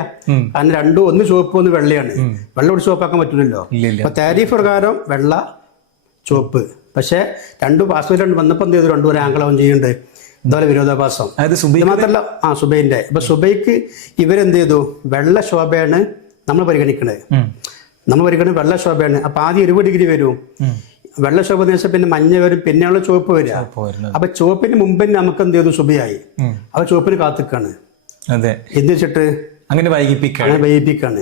കാരണം രണ്ടും ഒന്ന് ചുവപ്പ് ഒന്ന് വെള്ളയാണ്. വെള്ള ഒരു ചുവപ്പാക്കാൻ പറ്റില്ലല്ലോ. അപ്പൊ താരീഫ് പ്രകാരം വെള്ള ചുവപ്പ്. പക്ഷെ രണ്ടും പാസ്വേഡ് വന്നപ്പോൾ എന്ത് ചെയ്തു, രണ്ടും ഒരു ആംഗിളാവും ചെയ്യുന്നുണ്ട്. ഇതുപോലെ വിരോധാഭാസം. മാത്രമല്ല സുബൈന്റെ ഇപ്പൊ സുബൈക്ക് ഇവരെന്ത് ചെയ്തു, വെള്ള ശോഭയാണ് നമ്മൾ പരിഗണിക്കണത്. വെള്ള ശോഭയാണ്. അപ്പൊ ആദ്യം 20 ഡിഗ്രി വരും വെള്ള ശോഭ എന്ന് വെച്ചാൽ, പിന്നെ മഞ്ഞ വരും, പിന്നെയുള്ള ചുവപ്പ് വരിക. അപ്പൊ ചുവപ്പിന് മുമ്പ് നമുക്ക് എന്ത് ചെയ്തു, സുബൈയായി. അപ്പൊ ചുവപ്പിന് കാത്തിക്കാണ്. എന്ത് വെച്ചിട്ട് അങ്ങനെ വൈകിപ്പിക്കാണ്.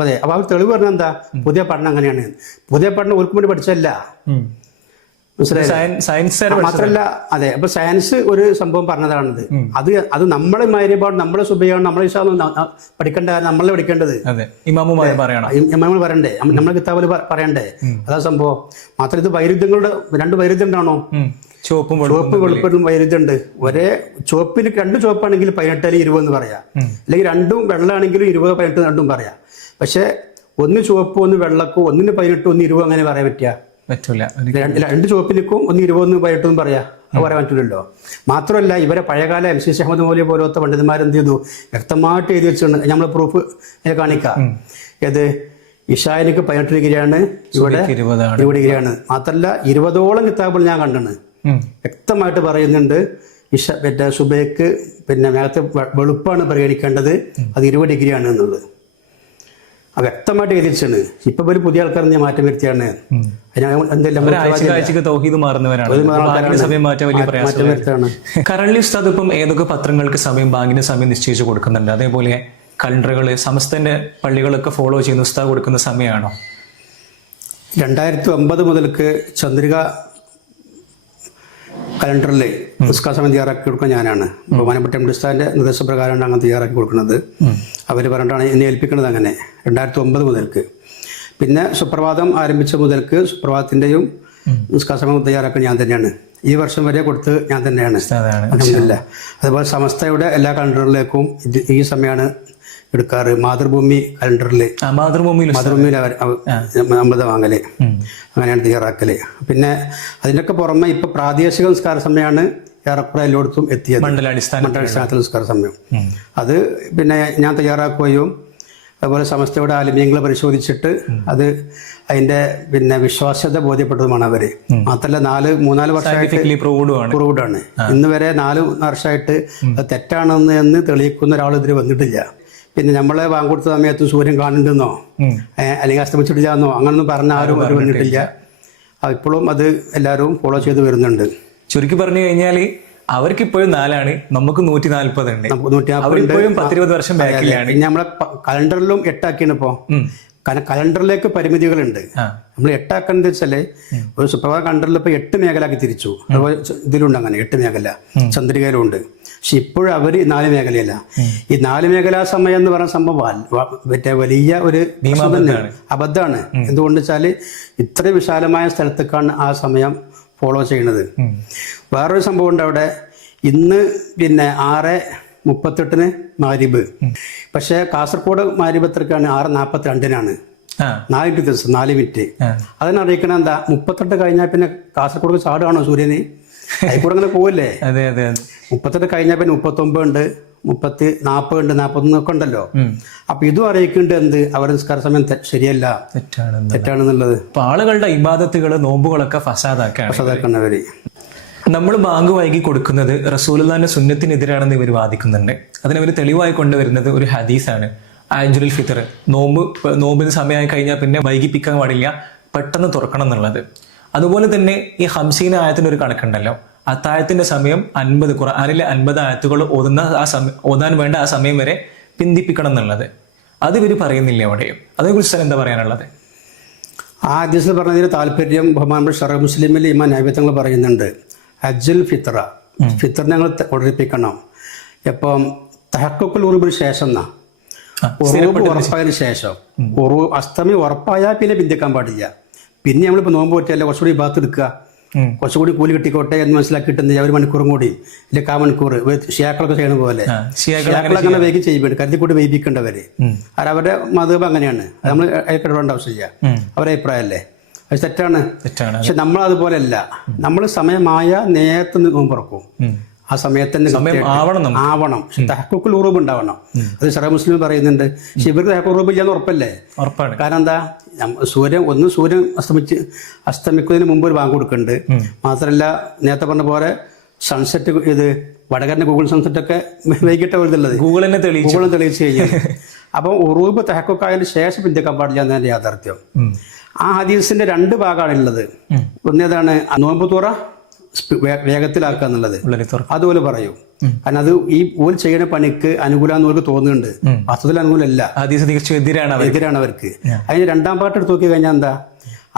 അതെ. അപ്പൊ അവർ തെളിവ് പറഞ്ഞ എന്താ, പുതിയ പഠനം അങ്ങനെയാണ്. പുതിയ പഠനം ഓർക്കും വേണ്ടി പഠിച്ചല്ല, മാത്രല്ല. അതെ. അപ്പൊ സയൻസ് ഒരു സംഭവം പറഞ്ഞതാണിത്. അത് നമ്മളെ മാരിയപാട്, നമ്മളെ സുബൈയാണ്, നമ്മളെ പഠിക്കേണ്ട, നമ്മളെ പഠിക്കേണ്ടത് ഇമാമുകൾ പറയണ്ടേ, നമ്മളെ കിതാബിൽ പറയണ്ടേ, അതാ സംഭവം. മാത്രം ഇത് വൈരുദ്ധ്യങ്ങളുടെ 2 വൈരുദ്ധ്യം ഉണ്ടാണോ, ചുവപ്പ് വെളുപ്പിനും വൈരുദ്ധ്യമുണ്ട്. ഒരേ ചുവപ്പിന് 2 ചുവപ്പാണെങ്കിൽ 18 അല്ലെങ്കിൽ 20 എന്ന് പറയാം, അല്ലെങ്കിൽ 2 വെള്ളമാണെങ്കിലും 20 18 രണ്ടും പറയാം. പക്ഷെ ഒന്ന് ചുവപ്പ് ഒന്ന് വെള്ളക്കോ, ഒന്നിന് 18 ഒന്ന് 20 അങ്ങനെ പറയാൻ പറ്റില്ല. 2 ചുവപ്പിനിക്കും ഒന്ന് 20 18 പറയാം, അത് പറയാൻ പറ്റില്ലല്ലോ. മാത്രമല്ല ഇവരെ പഴയകാല MC അഹമ്മദ് മൗലവി പോലത്തെ പണ്ഡിതന്മാരെന്ത് ചെയ്തു, വ്യക്തമായിട്ട് എഴുതി വെച്ചിട്ടുണ്ട്. നമ്മൾ പ്രൂഫ് കാണിക്കാം. ഏത് ഇഷായിനിക്ക് 18 ഡിഗ്രിയാണ്, ഇവിടെ 20 ഡിഗ്രിയാണ്. മാത്രമല്ല 20ഓളം കിതാബുകൾ ഞാൻ കണ്ടാണ് വ്യക്തമായിട്ട് പറയുന്നുണ്ട്. മറ്റേ സുബൈക്ക് പിന്നെ മേലത്തെ വെളുപ്പാണ് പരിഗണിക്കേണ്ടത്, അത് 20 ഡിഗ്രിയാണ് എന്നുള്ളത് വ്യക്തമായിട്ട് എഴുതിച്ചാണ്. ഇപ്പൊ ഒരു പുതിയ ആൾക്കാർ ഞാൻ മാറ്റം വരുത്തിയാണ്. കറൻലി ഉസ്താദ് ഇപ്പം ഏതൊക്കെ പത്രങ്ങൾക്ക് ബാങ്കിന് സമയം നിശ്ചയിച്ചു കൊടുക്കുന്നുണ്ട്? അതേപോലെ കലണ്ടറുകള് സമസ്തന്റെ പള്ളികളൊക്കെ ഫോളോ ചെയ്യുന്ന ഉസ്താദ് കൊടുക്കുന്ന സമയമാണോ? 2009 മുതൽക്ക് ചന്ദ്രിക കലണ്ടറിൽ നിസ്കാര സമയം തയ്യാറാക്കി കൊടുക്കുക ഞാനാണ്. ബഹുമാനപ്പെട്ട ഉസ്താദിന്റെ നിർദ്ദേശപ്രകാരമാണ് അങ്ങനെ തയ്യാറാക്കി കൊടുക്കുന്നത്. അവർ പറഞ്ഞിട്ടാണ് എന്നെ ഏൽപ്പിക്കുന്നത്. അങ്ങനെ 2009 മുതൽക്ക്. പിന്നെ സുപ്രഭാതം ആരംഭിച്ച മുതൽക്ക് സുപ്രഭാതത്തിന്റെയും നിസ്കാര സമയം തയ്യാറാക്കുന്നത് ഞാൻ തന്നെയാണ്. ഈ വർഷം വരെ കൊടുത്ത് ഞാൻ തന്നെയാണ്. അതുപോലെ സമസ്തയുടെ എല്ലാ കലണ്ടറുകളിലേക്കും ഈ സമയമാണ് എടുക്കാറ്. മാതൃഭൂമി കലണ്ടറിൽ മാതൃഭൂമിയിൽ അമൃത വാങ്ങല്, അങ്ങനെയാണ് തയ്യാറാക്കല്. പിന്നെ അതിനൊക്കെ പുറമെ ഇപ്പൊ പ്രാദേശിക നിസ്കാര സമയമാണ് ഏറെക്കുറെ എല്ലായിടത്തും എത്തിയത്. മണ്ഡലാടിസ്ഥാനത്തിൽ നിസ്കാര സമയം അത് പിന്നെ ഞാൻ തയ്യാറാക്കുകയും അതുപോലെ സമസ്തയുടെ ആലിമ്യങ്ങളെ പരിശോധിച്ചിട്ട് അത് അതിന്റെ പിന്നെ വിശ്വാസ്യത ബോധ്യപ്പെട്ടതുമാണ് അവര്. മാത്രമല്ല 3-4 വർഷമായിട്ട് പ്രൂവ്ഡാണ്. ഇന്ന് വരെ 4 വർഷമായിട്ട് അത് തെറ്റാണെന്ന് തെളിയിക്കുന്ന ഒരാൾ ഇതിൽ വന്നിട്ടില്ല. പിന്നെ നമ്മളെ വാങ്ങിക്കൊടുത്ത സമയത്ത് സൂര്യൻ കാണുന്നുണ്ടെന്നോ അല്ലെങ്കിൽ അസ്തമിച്ചിട്ടില്ലാന്നോ അങ്ങനൊന്നും പറഞ്ഞ ആരും അവർ വന്നിട്ടില്ല. ഇപ്പോഴും അത് എല്ലാവരും ഫോളോ ചെയ്ത് വരുന്നുണ്ട്. ചുരുക്കി പറഞ്ഞു കഴിഞ്ഞാൽ അവർക്ക് ഇപ്പോഴും 4ആണ്, നമുക്ക് 140 ഉണ്ട്. 10-20 വർഷം ബാക്കിലാണ്. നമ്മളെ കലണ്ടറിലും 8 ആക്കിയാണ് ഇപ്പോ. കാരണം കലണ്ടറിലേക്ക് പരിമിതികളുണ്ട്. നമ്മൾ 8 ആക്കുന്നത് വെച്ചാല് ഒരു സുപ്രഭാത കലണ്ടറിൽ ഇപ്പൊ 8 മേഖലയാക്കി തിരിച്ചു. അതുപോലെ ഇതിലുണ്ട് അങ്ങനെ 8 മേഖല, ചന്ദ്രികയിലുണ്ട്. പക്ഷെ ഇപ്പോഴും അവര് 4 മേഖലയല്ല. ഈ 4 മേഖലാ സമയം എന്ന് പറയുന്ന സംഭവം മറ്റേ വലിയ ഒരു അബദ്ധമാണ്. എന്തുകൊണ്ട് വെച്ചാല് ഇത്ര വിശാലമായ സ്ഥലത്തേക്കാണ് ആ സമയം ഫോളോ ചെയ്യുന്നത്. വേറൊരു സംഭവം ഉണ്ട് അവിടെ. ഇന്ന് പിന്നെ 6:38 മഗ്‌രിബ്. പക്ഷെ കാസർഗോഡ് മഗ്‌രിബ് എത്രക്കാണ്? 6:42 4 ദിവസം 4 മിനിറ്റ്. അതിനറിയിക്കണം എന്താ, 38 കഴിഞ്ഞാൽ പിന്നെ കാസർഗോഡ് ചാടുകയാണോ സൂര്യന്? അതിൽക്കൂടെ അങ്ങനെ പോവല്ലേ? 38 കഴിഞ്ഞാൽ പിന്നെ 39 ഉണ്ട്, 40 ഉണ്ട്, 41 ഒക്കെ ഉണ്ടല്ലോ. അപ്പൊ ഇതും അറിയിക്കേണ്ടത് എന്ത്, അവരുടെ നിസ്കാര സമയം ശരിയല്ല, തെറ്റാണെന്നുള്ളത്. ആളുകളുടെ ഇബാദത്തുകള് നോമ്പുകളൊക്കെ ഫസാദാക്കണവര്. നമ്മൾ ബാങ്ക് വൈകി കൊടുക്കുന്നത് റസൂലുള്ളാഹിന്റെ സുന്നത്തിനെതിരാണെന്ന് ഇവർ വാദിക്കുന്നുണ്ട്. അതിനവർ തെളിവായി കൊണ്ടുവരുന്നത് ഒരു ഹദീസാണ്. ആജുൽ ഫിത്തർ, നോമ്പിന് സമയമായി കഴിഞ്ഞാൽ പിന്നെ വൈകിപ്പിക്കാൻ പാടില്ല, പെട്ടെന്ന് തുറക്കണം എന്നുള്ളത്. അതുപോലെ തന്നെ ഈ ഹംസീന ആയത്തിന്റെ ഒരു കണക്കുണ്ടല്ലോ, അത്താഴത്തിന്റെ സമയം 50 ഖുർആനിലെ 50 ആയത്തുകൾ ഓതുന്ന ആ സമയം ഓതാൻ വേണ്ട ആ സമയം വരെ പിന്തിപ്പിക്കണം എന്നുള്ളത് അത് ഇവർ പറയുന്നില്ല എവിടെയും. അതേക്കുറിച്ച് എന്താ പറയാനുള്ളത്? ആ ഹദീസിൽ പറഞ്ഞതിന് താല്പര്യം ബഹുമാനപ്പെട്ട ഷറഹ് മുസ്ലിമിൽ ഇമാം നബിത്തങ്ങൾ പറയുന്നുണ്ട്, അജ്ജുൽ ഫിത്ര, ഫിത്ര ഞങ്ങൾ ഉറപ്പിക്കണം. എപ്പം തഹക്കുൽ ഉറുബിന് ശേഷം എന്നാ, ഉറൂബ് ഉറപ്പായതിനു ശേഷം, അസ്തമി ഉറപ്പായാൽ പിന്നെ പിന്തിക്കാൻ പാടില്ല. പിന്നെ നമ്മളിപ്പോൾ നോമ്പ് പറ്റിയല്ല കുറച്ചുകൂടി ഭാഗത്ത് എടുക്കുക, കുറച്ചുകൂടി കൂലി കിട്ടിക്കോട്ടെ എന്ന് മനസ്സിലാക്കിയിട്ട് 1 മണിക്കൂറും കൂടി ഇല്ല 1/4 മണിക്കൂർ ഷിയാക്കളൊക്കെ ചെയ്യണ പോലെ ഷിയാക്കൾ അങ്ങനെ വേഗം ചെയ്യിപ്പിക്കും, കരുതിക്കൂട്ടി വൈകിക്കേണ്ടവര്. അവരുടെ മതം അങ്ങനെയാണ്, നമ്മൾ ഇടപെടേണ്ട ആവശ്യമില്ല, അവരുടെ അഭിപ്രായമല്ലേ, അത് തെറ്റാണ്. പക്ഷെ നമ്മൾ അതുപോലെ അല്ല, നമ്മൾ സമയമായ നേരത്തെ നോമ്പ് തുറക്കും, ആ സമയത്തന്നെ ആവണം. തഹക്കുൽ ഉറൂബ് ഉണ്ടാവണം. അത് ഷറഹ് മുസ്ലിം പറയുന്നുണ്ട്. പക്ഷെ ഇവർക്ക് തഹക്കുൽ ഉറൂബ് ഇല്ലാന്ന് ഉറപ്പല്ലേ? കാരണം എന്താ, സൂര്യൻ അസ്തമിക്കുന്നതിന് മുമ്പ് ഒരു ബാങ്ക് കൊടുക്കുന്നുണ്ട്. മാത്രമല്ല നേരത്തെ പറഞ്ഞ പോലെ സൺസെറ്റ്, ഇത് വടകരന്റെ ഗൂഗിൾ സൺസെറ്റ് ഒക്കെ വൈകിട്ട് വരുന്നുള്ളത് ഗൂഗിളിനെ തെളിയിച്ചു കഴിഞ്ഞാൽ. അപ്പം ഉറൂബ് തഹക്കുക്കായതിന് ശേഷം പിന്തിക്കാൻ പാടില്ല എന്നതിന്റെ യാഥാർത്ഥ്യം. ആ ഹദീസിന്റെ 2 ഭാഗമാണുള്ളത്. ഒന്നേതാണ് നോമ്പ് തുറ വേഗത്തിലാക്കുക എന്നുള്ളത്, അതുപോലെ പറയും. കാരണം അത് ഈ ഓൽ ചെയ്യുന്ന പണിക്ക് അനുകൂലമാണെന്ന് അവർക്ക് തോന്നുന്നുണ്ട്, അർത്ഥത്തിൽ അനുകൂലമല്ല, എതിരാണ് അവർക്ക്. അതിന് 2ാം പാട്ട് എടുത്ത് നോക്കി കഴിഞ്ഞാൽ എന്താ,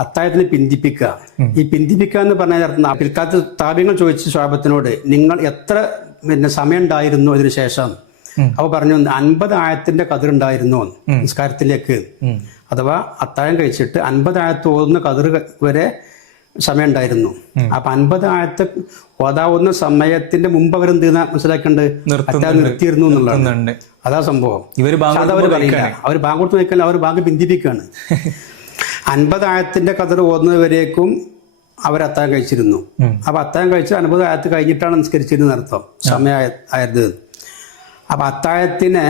അത്താഴത്തിന് പിന്തിപ്പിക്കുക. ഈ പിന്തിപ്പിക്കുക എന്ന് പറഞ്ഞാൽ പിൽക്കാലത്ത് താപ്യങ്ങൾ ചോദിച്ചു സ്വഹാബത്തിനോട്, നിങ്ങൾ എത്ര സമയം ഉണ്ടായിരുന്നു അതിനു ശേഷം? അവ പറഞ്ഞു 50 ആയത്തിന്റെ കതിറുണ്ടായിരുന്നു നിസ്കാരത്തിലേക്ക്, അഥവാ അത്താഴം കഴിച്ചിട്ട് 50 ആയത്ത് ഓതുന്ന കതിർ വരെ സമയം ഉണ്ടായിരുന്നു. അപ്പൊ 50 ആയത്ത് ഓതാവുന്ന സമയത്തിന്റെ മുമ്പ് അവരെന്ത് മനസ്സിലാക്കേണ്ടത്, നിർത്തിയിരുന്നു എന്നുള്ളതാണ്. അതാ സംഭവം. അതവർ പറയില്ല, അവർ ബാങ്ക് കൊടുത്ത് നിൽക്കല്ല, അവർ ബാങ്ക് പിന്തിപ്പിക്കുകയാണ്. 50 ആയത്തിന്റെ കതിർ ഓതുന്നവരേക്കും അവർ അത്താഴം കഴിച്ചിരുന്നു. അപ്പൊ അത്താഴം കഴിച്ച് 50 ആയത്ത് കഴിഞ്ഞിട്ടാണ് നിസ്കരിച്ചിരുന്ന അർത്ഥം, സമയമായത്. അപ്പൊ അത്താഴത്തിനെ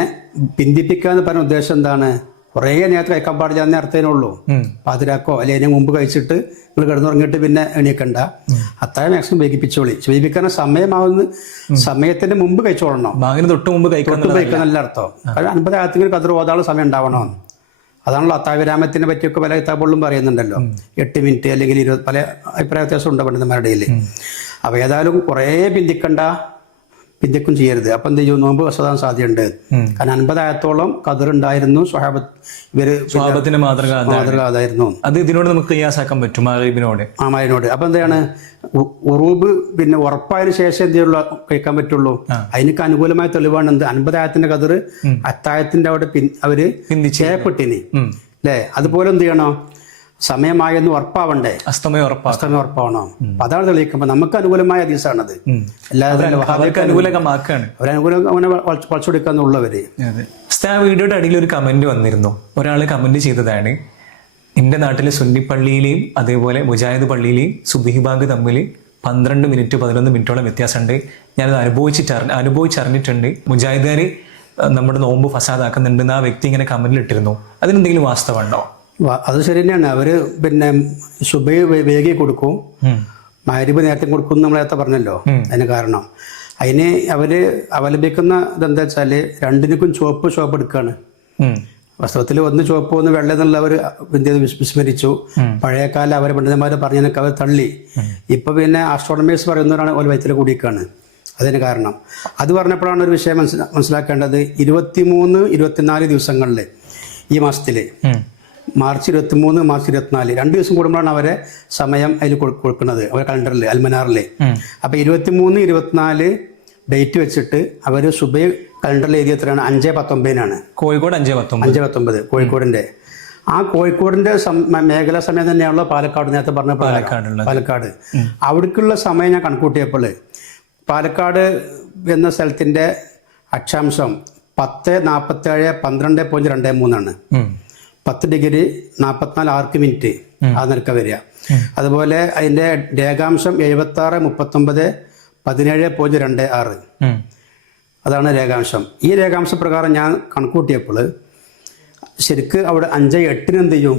പിന്തിപ്പിക്കുക എന്ന് പറഞ്ഞ ഉദ്ദേശം എന്താണ്, കുറേ നേരത്തെ കഴിക്കാൻ പാടില്ല എന്നേ അർത്ഥത്തിനുള്ളൂ. പാതിരാക്കോ അല്ലെങ്കിൽ അതിന് മുമ്പ് കഴിച്ചിട്ട് നിങ്ങൾ കിടന്നുറങ്ങിയിട്ട് പിന്നെ എണീക്കണ്ട, അത്താഴം മാക്സിമം വൈകിപ്പിച്ചോളി. വൈകിപ്പിക്കാൻ സമയമാവുന്ന സമയത്തിന്റെ മുമ്പ് കഴിച്ചോളണം, തൊട്ട് മുമ്പ് കഴിക്കാൻ അർത്ഥം. കാരണം 50 ആയത്തിന് കതിർ ഓതാനുള്ള സമയം ഉണ്ടാവണം. അതാണല്ലോ അത്താഴവിരാമത്തിനെ പറ്റിയൊക്കെ പല കിതാബുകളിലും പറയുന്നുണ്ടല്ലോ, 8 മിനിറ്റ് അല്ലെങ്കിൽ 20, പല അഭിപ്രായ വ്യത്യാസം ഉണ്ട് പണ്ഡിതന്മാരുടെ ഇടയിൽ. അപ്പൊ ഏതായാലും കുറേ പിന്തിക്കും ചെയ്യരുത്. അപ്പൊ എന്ത് ചെയ്യും, നോമ്പ് വസതാൻ സാധ്യതയുണ്ട്. കാരണം 50 ആയത്തോളം കതിർ ഉണ്ടായിരുന്നു, സ്വഹാബത്തിന്റെ മാതൃക അതായിരുന്നു. അത് ഇതിനോട് നമുക്ക് ഖിയാസാക്കാൻ പറ്റും, മഗ്‌രിബിനോട്. അപ്പൊ എന്താണ്, ഉറൂബ് പിന്നെ ഉറപ്പായതിനു ശേഷം എന്ത് കഴിക്കാൻ പറ്റുള്ളൂ. അതിനൊക്കെ അനുകൂലമായ തെളിവാണ് എന്ത്, 50 ആയത്തിന്റെ കതിർ അത്താഴത്തിന്റെ അവിടെ അവര് ചെയ്യപ്പെട്ടിനി അല്ലേ. അതുപോലെ എന്ത് ചെയ്യണോ, സമയമായെന്ന് ഉറപ്പാവണ്ടേ, അസ്തമയം ഉറപ്പാവണോ. അതാണ് തെളിയിക്കുമ്പോ നമുക്ക് അനുകൂലമായ ഹദീസാണത്. വളച്ചൊടുക്കാന്നുള്ളവര്. വീഡിയോയുടെ അടിയിൽ ഒരു കമന്റ് വന്നിരുന്നു. ഒരാള് കമന്റ് ചെയ്തതാണ്, എന്റെ നാട്ടിലെ സുന്നി പള്ളിയിലെയും അതേപോലെ മുജാഹിദ് പള്ളിയിലെയും സുബ്ഹി ബാങ്ക് തമ്മിൽ 12 മിനിറ്റ് 11 മിനിറ്റോളം വ്യത്യാസമുണ്ട്. ഞാനത് അനുഭവിച്ചറിഞ്ഞിട്ടുണ്ട്. മുജാഹിദുകാര് നമ്മുടെ നോമ്പ് ഫസാദാക്കുന്നുണ്ട് ആ വ്യക്തി ഇങ്ങനെ കമന്റിൽ ഇട്ടിരുന്നു. അതിനെന്തെങ്കിലും വാസ്തവമുണ്ടോ? അത് ശരി തന്നെയാണ്. അവര് പിന്നെ സുബഹി വേഗി കൊടുക്കും, മഗ്‌രിബ് നേരത്തെ കൊടുക്കും നമ്മൾ നേരത്തെ പറഞ്ഞല്ലോ. അതിന് കാരണം അതിന് അവര് അവലംബിക്കുന്ന ഇതെന്താ വെച്ചാല്, രണ്ടിനും ചുവപ്പ് എടുക്കുകയാണ്. വാസ്തവത്തിൽ ഒന്ന് ചുവപ്പ് ഒന്ന് വെള്ള എന്നുള്ളവർ വിസ്മരിച്ചു. പഴയകാലം അവരെ പണ്ഡിതന്മാർ പറഞ്ഞതിനൊക്കെ അവർ തള്ളി. ഇപ്പൊ പിന്നെ ആസ്ട്രോണമേഴ്സ് പറയുന്നവരാണ് ഒരു വയറ്റിൽ കൂടിയിരിക്കുകയാണ്. അതിന് കാരണം അത് പറഞ്ഞപ്പോഴാണ് ഒരു വിഷയം മനസ്സിലാക്കേണ്ടത്. 23, 24 ദിവസങ്ങളിൽ ഈ മാസത്തില് മാർച്ച് 23, മാർച്ച് 24 2 ദിവസം കൂടുമ്പോഴാണ് അവരെ സമയം അതിൽ കൊടുക്കുന്നത്, അവരെ കലണ്ടറിൽ അൽമനാറിൽ. അപ്പൊ 23, 24 ഡേറ്റ് വെച്ചിട്ട് അവര് സുബഹി കലണ്ടറിൽ എഴുതിയ എത്രയാണ്, 5:19 കോഴിക്കോട് 5:19 കോഴിക്കോടിന്റെ. ആ കോഴിക്കോടിന്റെ മേഖലാ സമയം തന്നെയാണല്ലോ പാലക്കാട്, നേരത്തെ പറഞ്ഞ പാലക്കാട്. അവിടേക്കുള്ള സമയം ഞാൻ കണക്കൂട്ടിയപ്പോൾ പാലക്കാട് എന്ന സ്ഥലത്തിന്റെ അക്ഷാംശം 10:47 12.23 10 ഡിഗ്രി 44 ആർക്ക് മിനിറ്റ് ആ നിരക്ക വരിക. അതുപോലെ അതിന്റെ രേഖാംശം 76 39 17.26 അതാണ് രേഖാംശം. ഈ രേഖാംശ പ്രകാരം ഞാൻ കണക്കൂട്ടിയപ്പോൾ ശരിക്ക് അവിടെ 5:08 എന്ത് ചെയ്യും,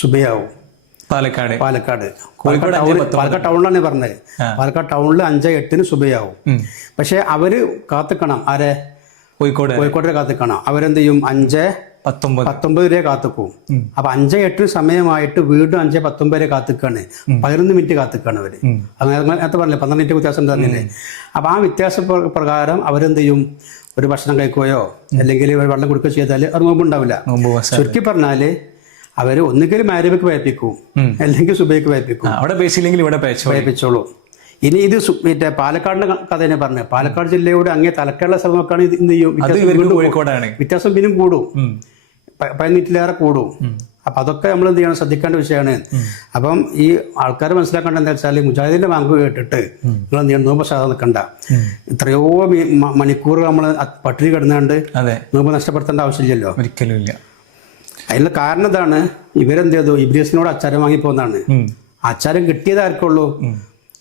സുബഹിയാവും പാലക്കാട് ടൗണിലാണ് പറഞ്ഞത്. പാലക്കാട് ടൗണിൽ 5:08 സുബഹിയാവും. പക്ഷെ അവര് കാത്തിക്കണം, ആരെ, കോഴിക്കോട് കാത്തിക്കണം. അവരെന്ത് ചെയ്യും, 19 വരെ കാത്തുക്കും. അപ്പൊ 5-8 സമയമായിട്ട് വീണ്ടും 5-19 വരെ കാത്തുക്കാണ്. 11 മിനിറ്റ് കാത്തുക്കാണ് അവര്. അങ്ങനത്തെ പറഞ്ഞില്ലേ 12 മിനിറ്റ് വ്യത്യാസം തന്നില്ലേ. അപ്പൊ ആ വ്യത്യാസ പ്രകാരം അവരെന്ത് ചെയ്യും, ഒരു ഭക്ഷണം കഴിക്കുകയോ അല്ലെങ്കിൽ വെള്ളം കൊടുക്കുകയോ ചെയ്താൽ അത് നോമ്പുണ്ടാവില്ല. ചുരുക്കി പറഞ്ഞാല് അവര് ഒന്നുകിൽ മാരിബക്ക് വയപ്പിക്കും അല്ലെങ്കിൽ സുബൈക്ക് വയപ്പിക്കും. അവിടെ പേശില്ലെങ്കിൽ ഇവിടെ വയപ്പിച്ചോളൂ. ഇനി ഇത് മറ്റേ പാലക്കാടിന്റെ കഥ തന്നെ പറഞ്ഞു. പാലക്കാട് ജില്ലയുടെ അങ്ങേ തലക്കാടുള്ള സ്ഥലം നോക്കുകയാണ് ഇത് എന്ത് ചെയ്യും, കോഴിക്കോടാണ് വ്യത്യാസം പിന്നും കൂടും, 15 മിനിറ്റിലേറെ കൂടും. അപ്പൊ അതൊക്കെ നമ്മൾ എന്ത് ചെയ്യണം, ശ്രദ്ധിക്കേണ്ട വിഷയമാണ്. അപ്പം ഈ ആൾക്കാർ മനസ്സിലാക്കേണ്ട എന്താ വെച്ചാൽ മുജാഹിദിന്റെ വാങ്ക് കേട്ടിട്ട് നിങ്ങൾ എന്ത് ചെയ്യണം, നോമ്പ് സാധനം നിൽക്കണ്ട. എത്രയോ മണിക്കൂർ നമ്മൾ പട്ടിണി കിടന്നുകൊണ്ട് നോമ്പ് നഷ്ടപ്പെടുത്തേണ്ട ആവശ്യമില്ലല്ലോ, ഒരിക്കലും ഇല്ല. അതിനുള്ള കാരണം ഇതാണ്, ഇവരെന്ത് ചെയ്തു, ഇബ്ലീസിനോട് അച്ചാരം വാങ്ങി പോകുന്നതാണ്. അച്ചാരം കിട്ടിയത് ആർക്കുള്ളൂ,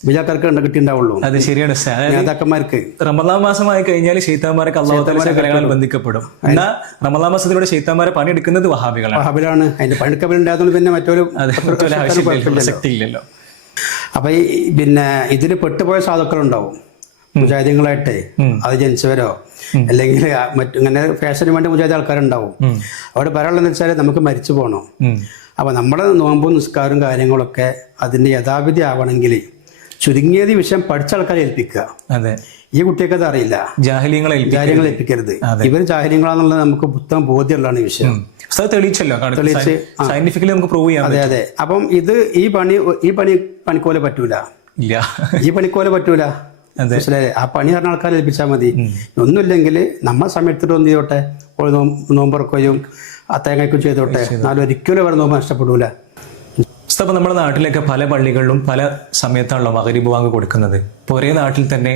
വിജാക്കാർക്ക് കിട്ടിണ്ടാവുള്ളൂ. അത് ശരിയാണ്. നേതാക്കന്മാർക്ക് റമദാൻ മാസമായി കഴിഞ്ഞാൽ ശൈത്താന്മാരൊക്കെ അള്ളാഹു ബന്ധിക്കപ്പെടും. എന്നാൽ റമദാൻ മാസത്തിലൂടെ ശൈത്താന്മാരെ പണിയെടുക്കുന്നത് വഹാബികളാണ്. അതിന്റെ പണിയെടുക്കലുണ്ടായതുകൊണ്ട് പിന്നെ മറ്റൊരു ശക്തിയില്ലല്ലോ. അപ്പൊ ഈ പിന്നെ ഇതിൽ പെട്ടുപോയ സാധുക്കളുണ്ടാവും, മുജാഹിദീങ്ങളായിട്ട് അത് ജനിച്ചവരോ അല്ലെങ്കിൽ ഇങ്ങനെ ഫാഷന് വേണ്ടി മുജാഹിദ് ആൾക്കാരുണ്ടാവും. അവിടെ പറയാനുള്ളതെന്ന് വെച്ചാൽ നമുക്ക് മരിച്ചു പോകണം. അപ്പൊ നമ്മുടെ നോമ്പും നിസ്കാരവും കാര്യങ്ങളൊക്കെ അതിന്റെ യഥാവിധി ആവണമെങ്കിൽ ചുരുങ്ങിയത് വിഷയം പഠിച്ച ആൾക്കാരെ ഏൽപ്പിക്കുക. ഈ കുട്ടിയൊക്കെ അത് അറിയില്ല, ജാഹിലിയങ്ങളെ ഏൽപ്പിക്കരുത്. ഇവർ ജാഹിലിയങ്ങളാന്നുള്ളത് നമുക്ക് പുത്തം ബോധ്യമുള്ളതാണ് ഈ വിഷയം. തെളിയിച്ച് സയന്റിഫിക്കലി നമുക്ക് പ്രൂവ് ചെയ്യാം. അതെ. അപ്പം ഇത് ഈ പണിക്കോലെ പറ്റൂല, ഈ പണിക്കോലെ പറ്റൂല. മനസ്സിലായേ? ആ പണി പറഞ്ഞ ആൾക്കാരെ ഏൽപ്പിച്ചാൽ മതി. ഒന്നുമില്ലെങ്കിൽ നമ്മൾ സമയത്തിട്ട് എന്ത് ചെയ്തോട്ടെ, നോമ്പുറക്കുകയും തേങ്ങയ്ക്കും ചെയ്തോട്ടെ, എന്നാലും ഒരിക്കലും അവർ നോമ്പ് നഷ്ടപ്പെടൂല. അപ്പോൾ നമ്മുടെ നാട്ടിലൊക്കെ പല പള്ളികളിലും പല സമയത്താണല്ലോ മഗ്‌രിബ് ബാങ്ക് കൊടുക്കുന്നത്. ഇപ്പോൾ ഒരേ നാട്ടിൽ തന്നെ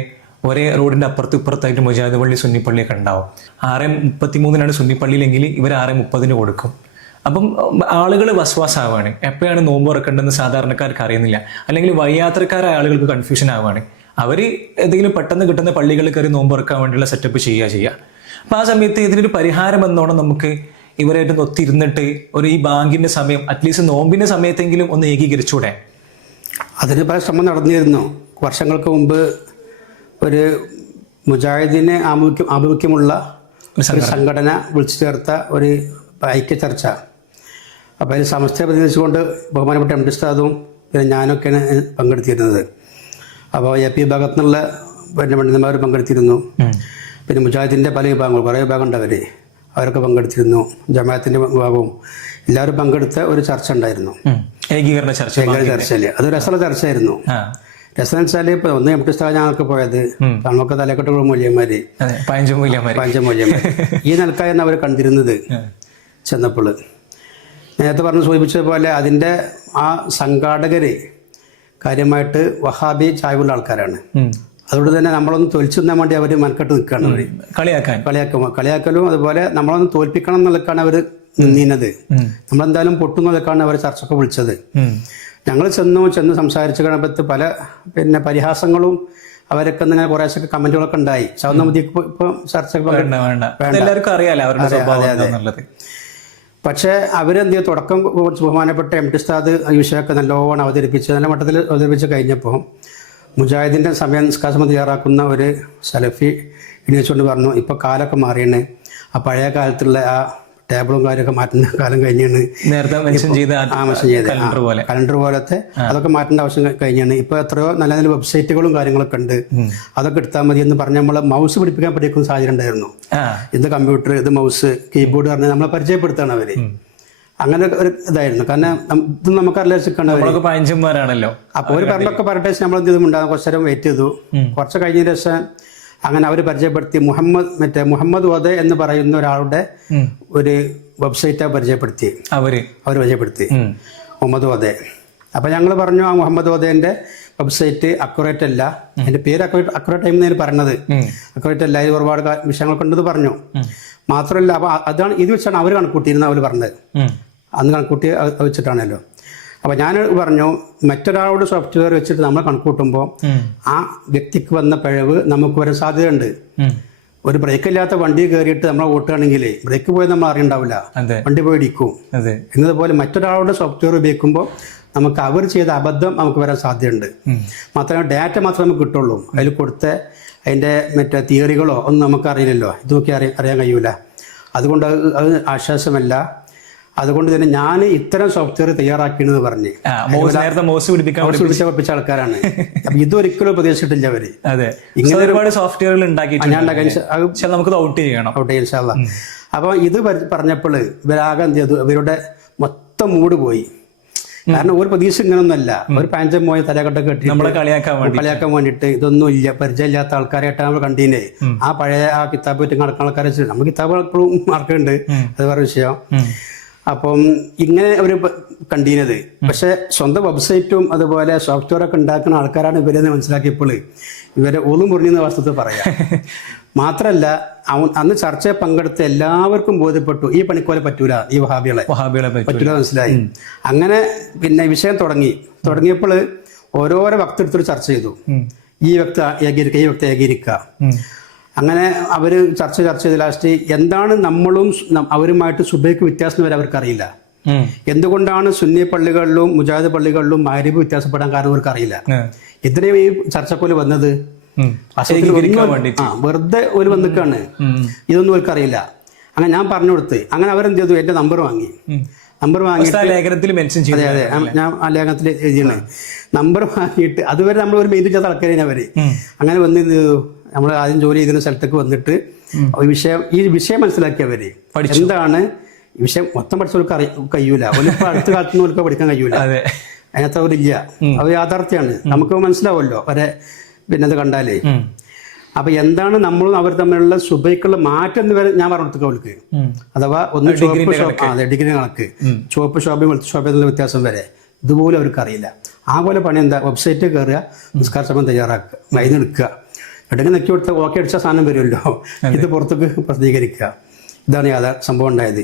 ഒരേ റോഡിന്റെ അപ്പുറത്തും ഇപ്പുറത്തായിട്ട് മുജാഹിദ് പള്ളി സുന്നിപ്പള്ളിയൊക്കെ ഉണ്ടാവും. 6:33 സുന്നിപ്പള്ളിയിലെങ്കിൽ ഇവർ 6:30 കൊടുക്കും. അപ്പം ആളുകൾ വസ്വാസാവാണ്, എപ്പോഴാണ് നോമ്പ് തുറക്കേണ്ടതെന്ന് സാധാരണക്കാർക്ക് അറിയുന്നില്ല. അല്ലെങ്കിൽ വഴിയാത്രക്കാരായ ആളുകൾക്ക് കൺഫ്യൂഷൻ ആവുകയാണ്. അവർ ഏതെങ്കിലും പെട്ടെന്ന് കിട്ടുന്ന പള്ളികളിൽ കയറി നോമ്പ് തുറക്കാൻ വേണ്ടിയുള്ള സെറ്റപ്പ് ചെയ്യുക. അപ്പം ആ സമയത്ത് ഇതിനൊരു പരിഹാരം എന്നോണം നമുക്ക് ഇവരായിട്ട് ഒത്തിരുന്നിട്ട് ഒരു ഈ ബാങ്കിന്റെ സമയം അറ്റ്ലീസ്റ്റ് നോമ്പിന്റെ സമയത്തെങ്കിലും ഒന്ന് ഏകീകരിച്ചൂടെ? അതിന് പല ശ്രമം നടന്നിരുന്നു. വർഷങ്ങൾക്ക് മുമ്പ് ഒരു മുജാഹിദിനെ ആഭിമുഖ്യമുള്ള ഒരു സംഘടന വിളിച്ചു ചേർത്ത ഒരു ഐക്യ ചർച്ച. അപ്പോൾ അതിൽ സമസ്തയെ പ്രതിനിധിച്ചുകൊണ്ട് ബഹുമാനപ്പെട്ട എം.ടി. ഉസ്താദും പിന്നെ ഞാനൊക്കെയാണ് പങ്കെടുത്തിരുന്നത്. അപ്പോൾ AP വിഭാഗത്തിൽ നിന്നുള്ള പണ്ഡിതന്മാർ പങ്കെടുത്തിരുന്നു. പിന്നെ മുജാഹിദിൻ്റെ പല വിഭാഗങ്ങൾ, കുറേ വിഭാഗം ഉണ്ട്, അവരൊക്കെ പങ്കെടുത്തിരുന്നു. ജമാഅത്തിന്റെ വിഭാഗവും എല്ലാവരും പങ്കെടുത്ത ഒരു ചർച്ച ഉണ്ടായിരുന്നു, ഏകീകരണ ചർച്ചയിൽ. അത് രസമുള്ള ചർച്ചയായിരുന്നു. രസം വെച്ചാൽ ഇപ്പൊ ഒന്ന് എം.ടി. ഉസ്താദ് ഞങ്ങൾക്ക് പോയത്, നമുക്ക് തലക്കെട്ടുള്ള മൂല്യന്മാര്, പഞ്ചമൂല്യന്മാർ ഈ നിലക്കായിരുന്നു അവർ കണ്ടിരുന്നത്. ചെന്നപ്പോൾ നേരത്തെ സൂചിപ്പിച്ചതുപോലെ അതിന്റെ ആ സംഘാടകര് കാര്യമായിട്ട് വഹാബി ചായ്വുള്ള ആൾക്കാരാണ്. അതുകൊണ്ട് തന്നെ നമ്മളൊന്ന് തോൽച്ചു തന്നാൻ വേണ്ടി അവർ മനക്കെട്ട് നിൽക്കുകയാണ്. അവർ കളിയാക്കലും അതുപോലെ നമ്മളൊന്ന് തോൽപ്പിക്കണം എന്നുള്ളതാണ് അവർ നിന്നത്. നമ്മളെന്തായാലും പൊട്ടുന്നതൊക്കെയാണ് അവർ ചർച്ചയൊക്കെ വിളിച്ചത്. ഞങ്ങൾ ചെന്ന് സംസാരിച്ച് കഴിയുമ്പോഴത്തെ പല പിന്നെ പരിഹാസങ്ങളും അവരൊക്കെ ഇങ്ങനെ കുറേശ്ശൊക്കെ കമന്റുകളൊക്കെ ഉണ്ടായി. സൗന്ദര്യക്ക് ഇപ്പൊ ചർച്ച പക്ഷെ അവരെന്ത് ചെയ്യും, തുടക്കം ബഹുമാനപ്പെട്ട എം.ടി. ഉസ്താദ് ഈ വിഷയമൊക്കെ നല്ലോണം അവതരിപ്പിച്ച് നല്ല മട്ടത്തിൽ അവതരിപ്പിച്ച് കഴിഞ്ഞപ്പോൾ മുജാഹിദിൻ്റെ നിസ്കാരം തയ്യാറാക്കുന്ന ഒരു സലഫി എണീച്ചുകൊണ്ട് പറഞ്ഞു, ഇപ്പോൾ കാലമൊക്കെ മാറിയാണ്, ആ പഴയ കാലത്തുള്ള ആ ടേബിളും കാര്യമൊക്കെ മാറ്റുന്ന കാലം കഴിഞ്ഞാണ്. കലണ്ടർ പോലത്തെ അതൊക്കെ മാറ്റേണ്ട ആവശ്യം കഴിഞ്ഞാണ്. ഇപ്പോൾ എത്രയോ നല്ല നല്ല വെബ്സൈറ്റുകളും കാര്യങ്ങളൊക്കെ ഉണ്ട്, അതൊക്കെ എടുത്താൽ മതി എന്ന് പറഞ്ഞ് നമ്മളെ മൗസ് പിടിപ്പിക്കാൻ പഠിക്കുന്ന സാഹചര്യം ഉണ്ടായിരുന്നു. ഇത് കമ്പ്യൂട്ടർ, ഇത് മൗസ്, കീബോർഡ് പറഞ്ഞ് നമ്മളെ പരിചയപ്പെടുത്താണ് അവര്. അങ്ങനെ ഒരു ഇതായിരുന്നു. കാരണം ഇത് നമുക്കറിയാൻ പഴഞ്ചന്മാരാണല്ലോ. അപ്പൊ ഒരു പറഞ്ഞൊക്കെ പറഞ്ഞിട്ട് നമ്മൾ എന്ത് ചെയ്തുണ്ടാകും, കുറച്ചു നേരം വെയിറ്റ് ചെയ്തു. കുറച്ച് കഴിഞ്ഞ ശേഷം അങ്ങനെ അവർ പരിചയപ്പെടുത്തി മുഹമ്മദ് വദ എന്ന് പറയുന്ന ഒരാളുടെ ഒരു വെബ്സൈറ്റ് പരിചയപ്പെടുത്തി അവർ പരിചയപ്പെടുത്തി മുഹമ്മദ് വദ. അപ്പൊ ഞങ്ങൾ പറഞ്ഞു ആ മുഹമ്മദ് വദേന്റെ വെബ്സൈറ്റ് അക്യുറേറ്റ് അല്ല, അതിന്റെ പേര് അക്യുറേറ്റ് ആയി പറഞ്ഞത് അക്യുറേറ്റ് അല്ല, ഇത് ഒരുപാട് വിഷയങ്ങളൊക്കെ ഉണ്ടെന്ന് പറഞ്ഞു. മാത്രമല്ല അപ്പൊ അതാണ് ഇത് വെച്ചാണ് അവർ കണക്കൂട്ടിയിരുന്നത്. അവർ പറഞ്ഞത് അന്ന് കണക്കൂട്ടി വെച്ചിട്ടാണല്ലോ. അപ്പൊ ഞാൻ പറഞ്ഞു മറ്റൊരാളുടെ സോഫ്റ്റ്വെയർ വെച്ചിട്ട് നമ്മൾ കണക്കൂട്ടുമ്പോൾ ആ വ്യക്തിക്ക് വന്ന പിഴവ് നമുക്ക് വരാൻ സാധ്യതയുണ്ട്. ഒരു ബ്രേക്ക് ഇല്ലാത്ത വണ്ടി കയറിയിട്ട് നമ്മളെ ഓട്ടുകയാണെങ്കിൽ ബ്രേക്ക് പോയി നമ്മൾ അറിയണ്ടാവില്ല, വണ്ടി പോയി ഇടിക്കും. എന്നതുപോലെ മറ്റൊരാളുടെ സോഫ്റ്റ്വെയർ ഉപയോഗിക്കുമ്പോൾ നമുക്ക് അവർ ചെയ്ത അബദ്ധം നമുക്ക് വരാൻ സാധ്യതയുണ്ട്. മാത്രമല്ല ഡാറ്റ മാത്രമേ നമുക്ക് കിട്ടുള്ളൂ, അതിൽ കൊടുത്ത അതിൻ്റെ മറ്റേ തിയറികളോ ഒന്നും നമുക്ക് അറിയില്ലല്ലോ, ഇത് നോക്കി അറിയാൻ കഴിയൂല. അതുകൊണ്ട് അത് ആശ്വാസമല്ല. അതുകൊണ്ട് തന്നെ ഞാൻ ഇത്തരം സോഫ്റ്റ്വെയർ തയ്യാറാക്കിയെന്ന് പറഞ്ഞ് പഠിപ്പിച്ച ആൾക്കാരാണ്. അപ്പൊ ഇതൊരിക്കലും ഉപദേശിച്ചിട്ടില്ല അവര്. ഇങ്ങനെ ഒരുപാട് സോഫ്റ്റ്വെയറുകൾ നമുക്ക് ഔട്ട് ചെയ്യണം. അപ്പൊ ഇത് പറഞ്ഞപ്പോൾ ഇവരാകെ എന്ത് ചെയ്തു, ഇവരുടെ മൊത്തം മൂഡ് പോയി. കാരണം ഒരു പ്രതീക്ഷ ഇങ്ങനൊന്നല്ല. ഒരു പാഞ്ചം പോയി തലകെട്ടൊക്കെ കെട്ടി കളിയാക്കാൻ വേണ്ടിയിട്ട് ഇതൊന്നും ഇല്ല, പരിചയമില്ലാത്ത ആൾക്കാരായിട്ടാണ് നമ്മൾ കണ്ടീനെ. ആ പഴയ ആ കിതാബ് പറ്റി നടക്കുന്ന ആൾക്കാരെ നമ്മൾ കിതാബ് എപ്പോഴും മാർക്കുണ്ട്, അത് വേറെ വിഷയം. അപ്പം ഇങ്ങനെ അവർ കണ്ടീനത്. പക്ഷെ സ്വന്തം വെബ്സൈറ്റും അതുപോലെ സോഫ്റ്റ്വെയർ ഒക്കെ ഉണ്ടാക്കുന്ന ആൾക്കാരാണ് ഇവരെന്ന് മനസ്സിലാക്കിയപ്പോൾ ഇവരെ ഒന്നും മുറിഞ്ഞെന്ന വസ്തുത പറയാം. മാത്രല്ല അന്ന് ചർച്ചയിൽ പങ്കെടുത്ത എല്ലാവർക്കും ബോധ്യപ്പെട്ടു ഈ പണിക്കോലെ പറ്റൂല, ഈ വഹാബികളെ പറ്റൂല, മനസ്സിലായി. അങ്ങനെ പിന്നെ വിഷയം തുടങ്ങിയപ്പോൾ ഓരോരോ വക്ത എടുത്തൊരു ചർച്ച ചെയ്തു. ഈ വ്യക്തി ഏകീകരിക്കുക, ഈ വ്യക്തി ഏകീകരിക്കുക. അങ്ങനെ അവർ ചർച്ച ചെയ്ത് ലാസ്റ്റ് എന്താണ് നമ്മളും അവരുമായിട്ട് സുബൈക്ക് വ്യത്യാസം വരെ അവർക്കറിയില്ല. എന്തുകൊണ്ടാണ് സുന്നി പള്ളികളിലും മുജാഹിദ് പള്ളികളിലും മഗ്‌രിബ് വ്യത്യാസപ്പെടാൻ കാരണം അവർക്ക് അറിയില്ല. ഇതിനെയും ഈ ചർച്ചക്കോല് വന്നത് വെറുതെ ഒരു വന്നിക്കാണ്, ഇതൊന്നും അവർക്ക് അറിയില്ല. അങ്ങനെ ഞാൻ പറഞ്ഞു കൊടുത്ത് അങ്ങനെ അവരെന്ത് ചെയ്തു, എന്റെ നമ്പർ വാങ്ങിയിട്ട് അതെ ഞാൻ ആ ലേഖനത്തിൽ എഴുതിയാണ്. നമ്പർ വാങ്ങിയിട്ട് അതുവരെ നമ്മൾ ഒരു മെയിൻ ചെയ്ത ആൾക്കാരെ അവര് അങ്ങനെ വന്ന് നമ്മൾ ആദ്യം ജോലി ചെയ്തിരുന്ന സ്ഥലത്തേക്ക് വന്നിട്ട് ഈ വിഷയം മനസ്സിലാക്കിയവര് എന്താണ് ഈ വിഷയം മൊത്തം പഠിച്ചവർക്ക് കഴിയൂല. ഒരിപ്പോ അടുത്ത കാലത്തുനിന്ന് പഠിക്കാൻ കഴിയൂല, അതിനകത്ത് അവരില്ല. അത് യാഥാർത്ഥ്യമാണ്, നമുക്ക് മനസ്സിലാവുമല്ലോ അവരെ പിന്നെ അത് കണ്ടാലേ. അപ്പൊ എന്താണ് നമ്മളും അവർ തമ്മിലുള്ള സുബൈക്കുള്ള മാറ്റം എന്ന് വരെ ഞാൻ പറഞ്ഞു കൊടുത്തു അവർക്ക്. അഥവാ ഒന്ന് ഡിഗ്രി കണക്ക്, ചുവപ്പ് ശോഭയും വെളുത്ത ശോഭ എന്നുള്ള വ്യത്യാസം വരെ ഇതുപോലെ അവർക്ക് അറിയില്ല. ആ പോലെ പണി എന്താ, വെബ്സൈറ്റ് കയറുക, നിസ്കാര സമയം തയ്യാറാക്കുക, മൈനെടുക്കുക, ഇടയ്ക്ക് നെക്കി കൊടുത്ത ഓക്കെ അടിച്ച സാധനം വരുമല്ലോ, ഇത് പുറത്തേക്ക് പ്രസിദ്ധീകരിക്കുക. ഇതാണ് സംഭവം ഉണ്ടായത്.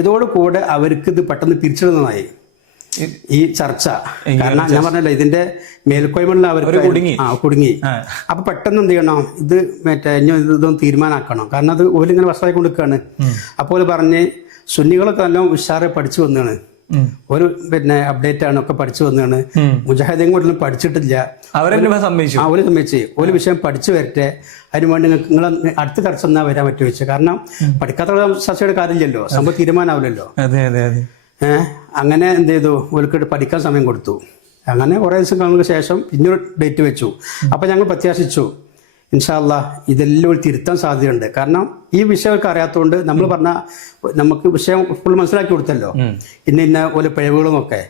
ഇതോടുകൂടെ അവർക്ക് ഇത് പെട്ടെന്ന് തിരിച്ചിടുന്നതായി ഈ ചർച്ച. കാരണം ഞാൻ പറഞ്ഞല്ലോ ഇതിന്റെ മേൽക്കോയ്മയുള്ള അവർക്ക് കുടുങ്ങി. അപ്പൊ പെട്ടെന്ന് എന്ത് ചെയ്യണം, ഇത് ഇതൊന്നും തീരുമാനമാക്കണം. കാരണം അത് ഓലിങ്ങനെ വഷളായി കൊടുക്കുകയാണ്. അപ്പോൾ പറഞ്ഞ് സുന്നികളൊക്കെ നല്ല ഉഷാറെ പഠിച്ചു വന്നാണ്, ഒരു പിന്നെ അപ്ഡേറ്റ് ആണ്, ഒക്കെ പഠിച്ചു വന്നാണ്. മുജാഹിദീൻ കൊണ്ടൊന്നും പഠിച്ചിട്ടില്ല. അവര് സമ്മതിച്ച് ഒരു വിഷയം പഠിച്ചു വരട്ടെ, അതിനുവേണ്ടി നിങ്ങൾ അടുത്ത ചർച്ച എന്നാ വരാൻ പറ്റുമോ വെച്ചാൽ. കാരണം പഠിക്കാത്ത ചർച്ചയുടെ കാര്യമില്ലല്ലോ, സംഭവം തീരുമാനമാവില്ലല്ലോ. അങ്ങനെ എന്ത് ചെയ്തു, ഓർക്ക് പഠിക്കാൻ സമയം കൊടുത്തു. അങ്ങനെ കുറേ ദിവസങ്ങൾക്ക് ശേഷം പിന്നൊരു ഡേറ്റ് വെച്ചു. അപ്പൊ ഞങ്ങൾ പ്രത്യാശിച്ചു ഇൻഷാ അല്ലാഹ് ഇതെല്ലാം തിരുത്താൻ സാധ്യതയുണ്ട്. കാരണം ഈ വിഷയം അവർക്ക് അറിയാത്തതുകൊണ്ട് നമ്മൾ പറഞ്ഞ നമുക്ക് വിഷയം ഫുൾ മനസ്സിലാക്കി കൊടുത്തല്ലോ. ഇന്ന ഓരോ പിഴവുകളും ഒക്കെ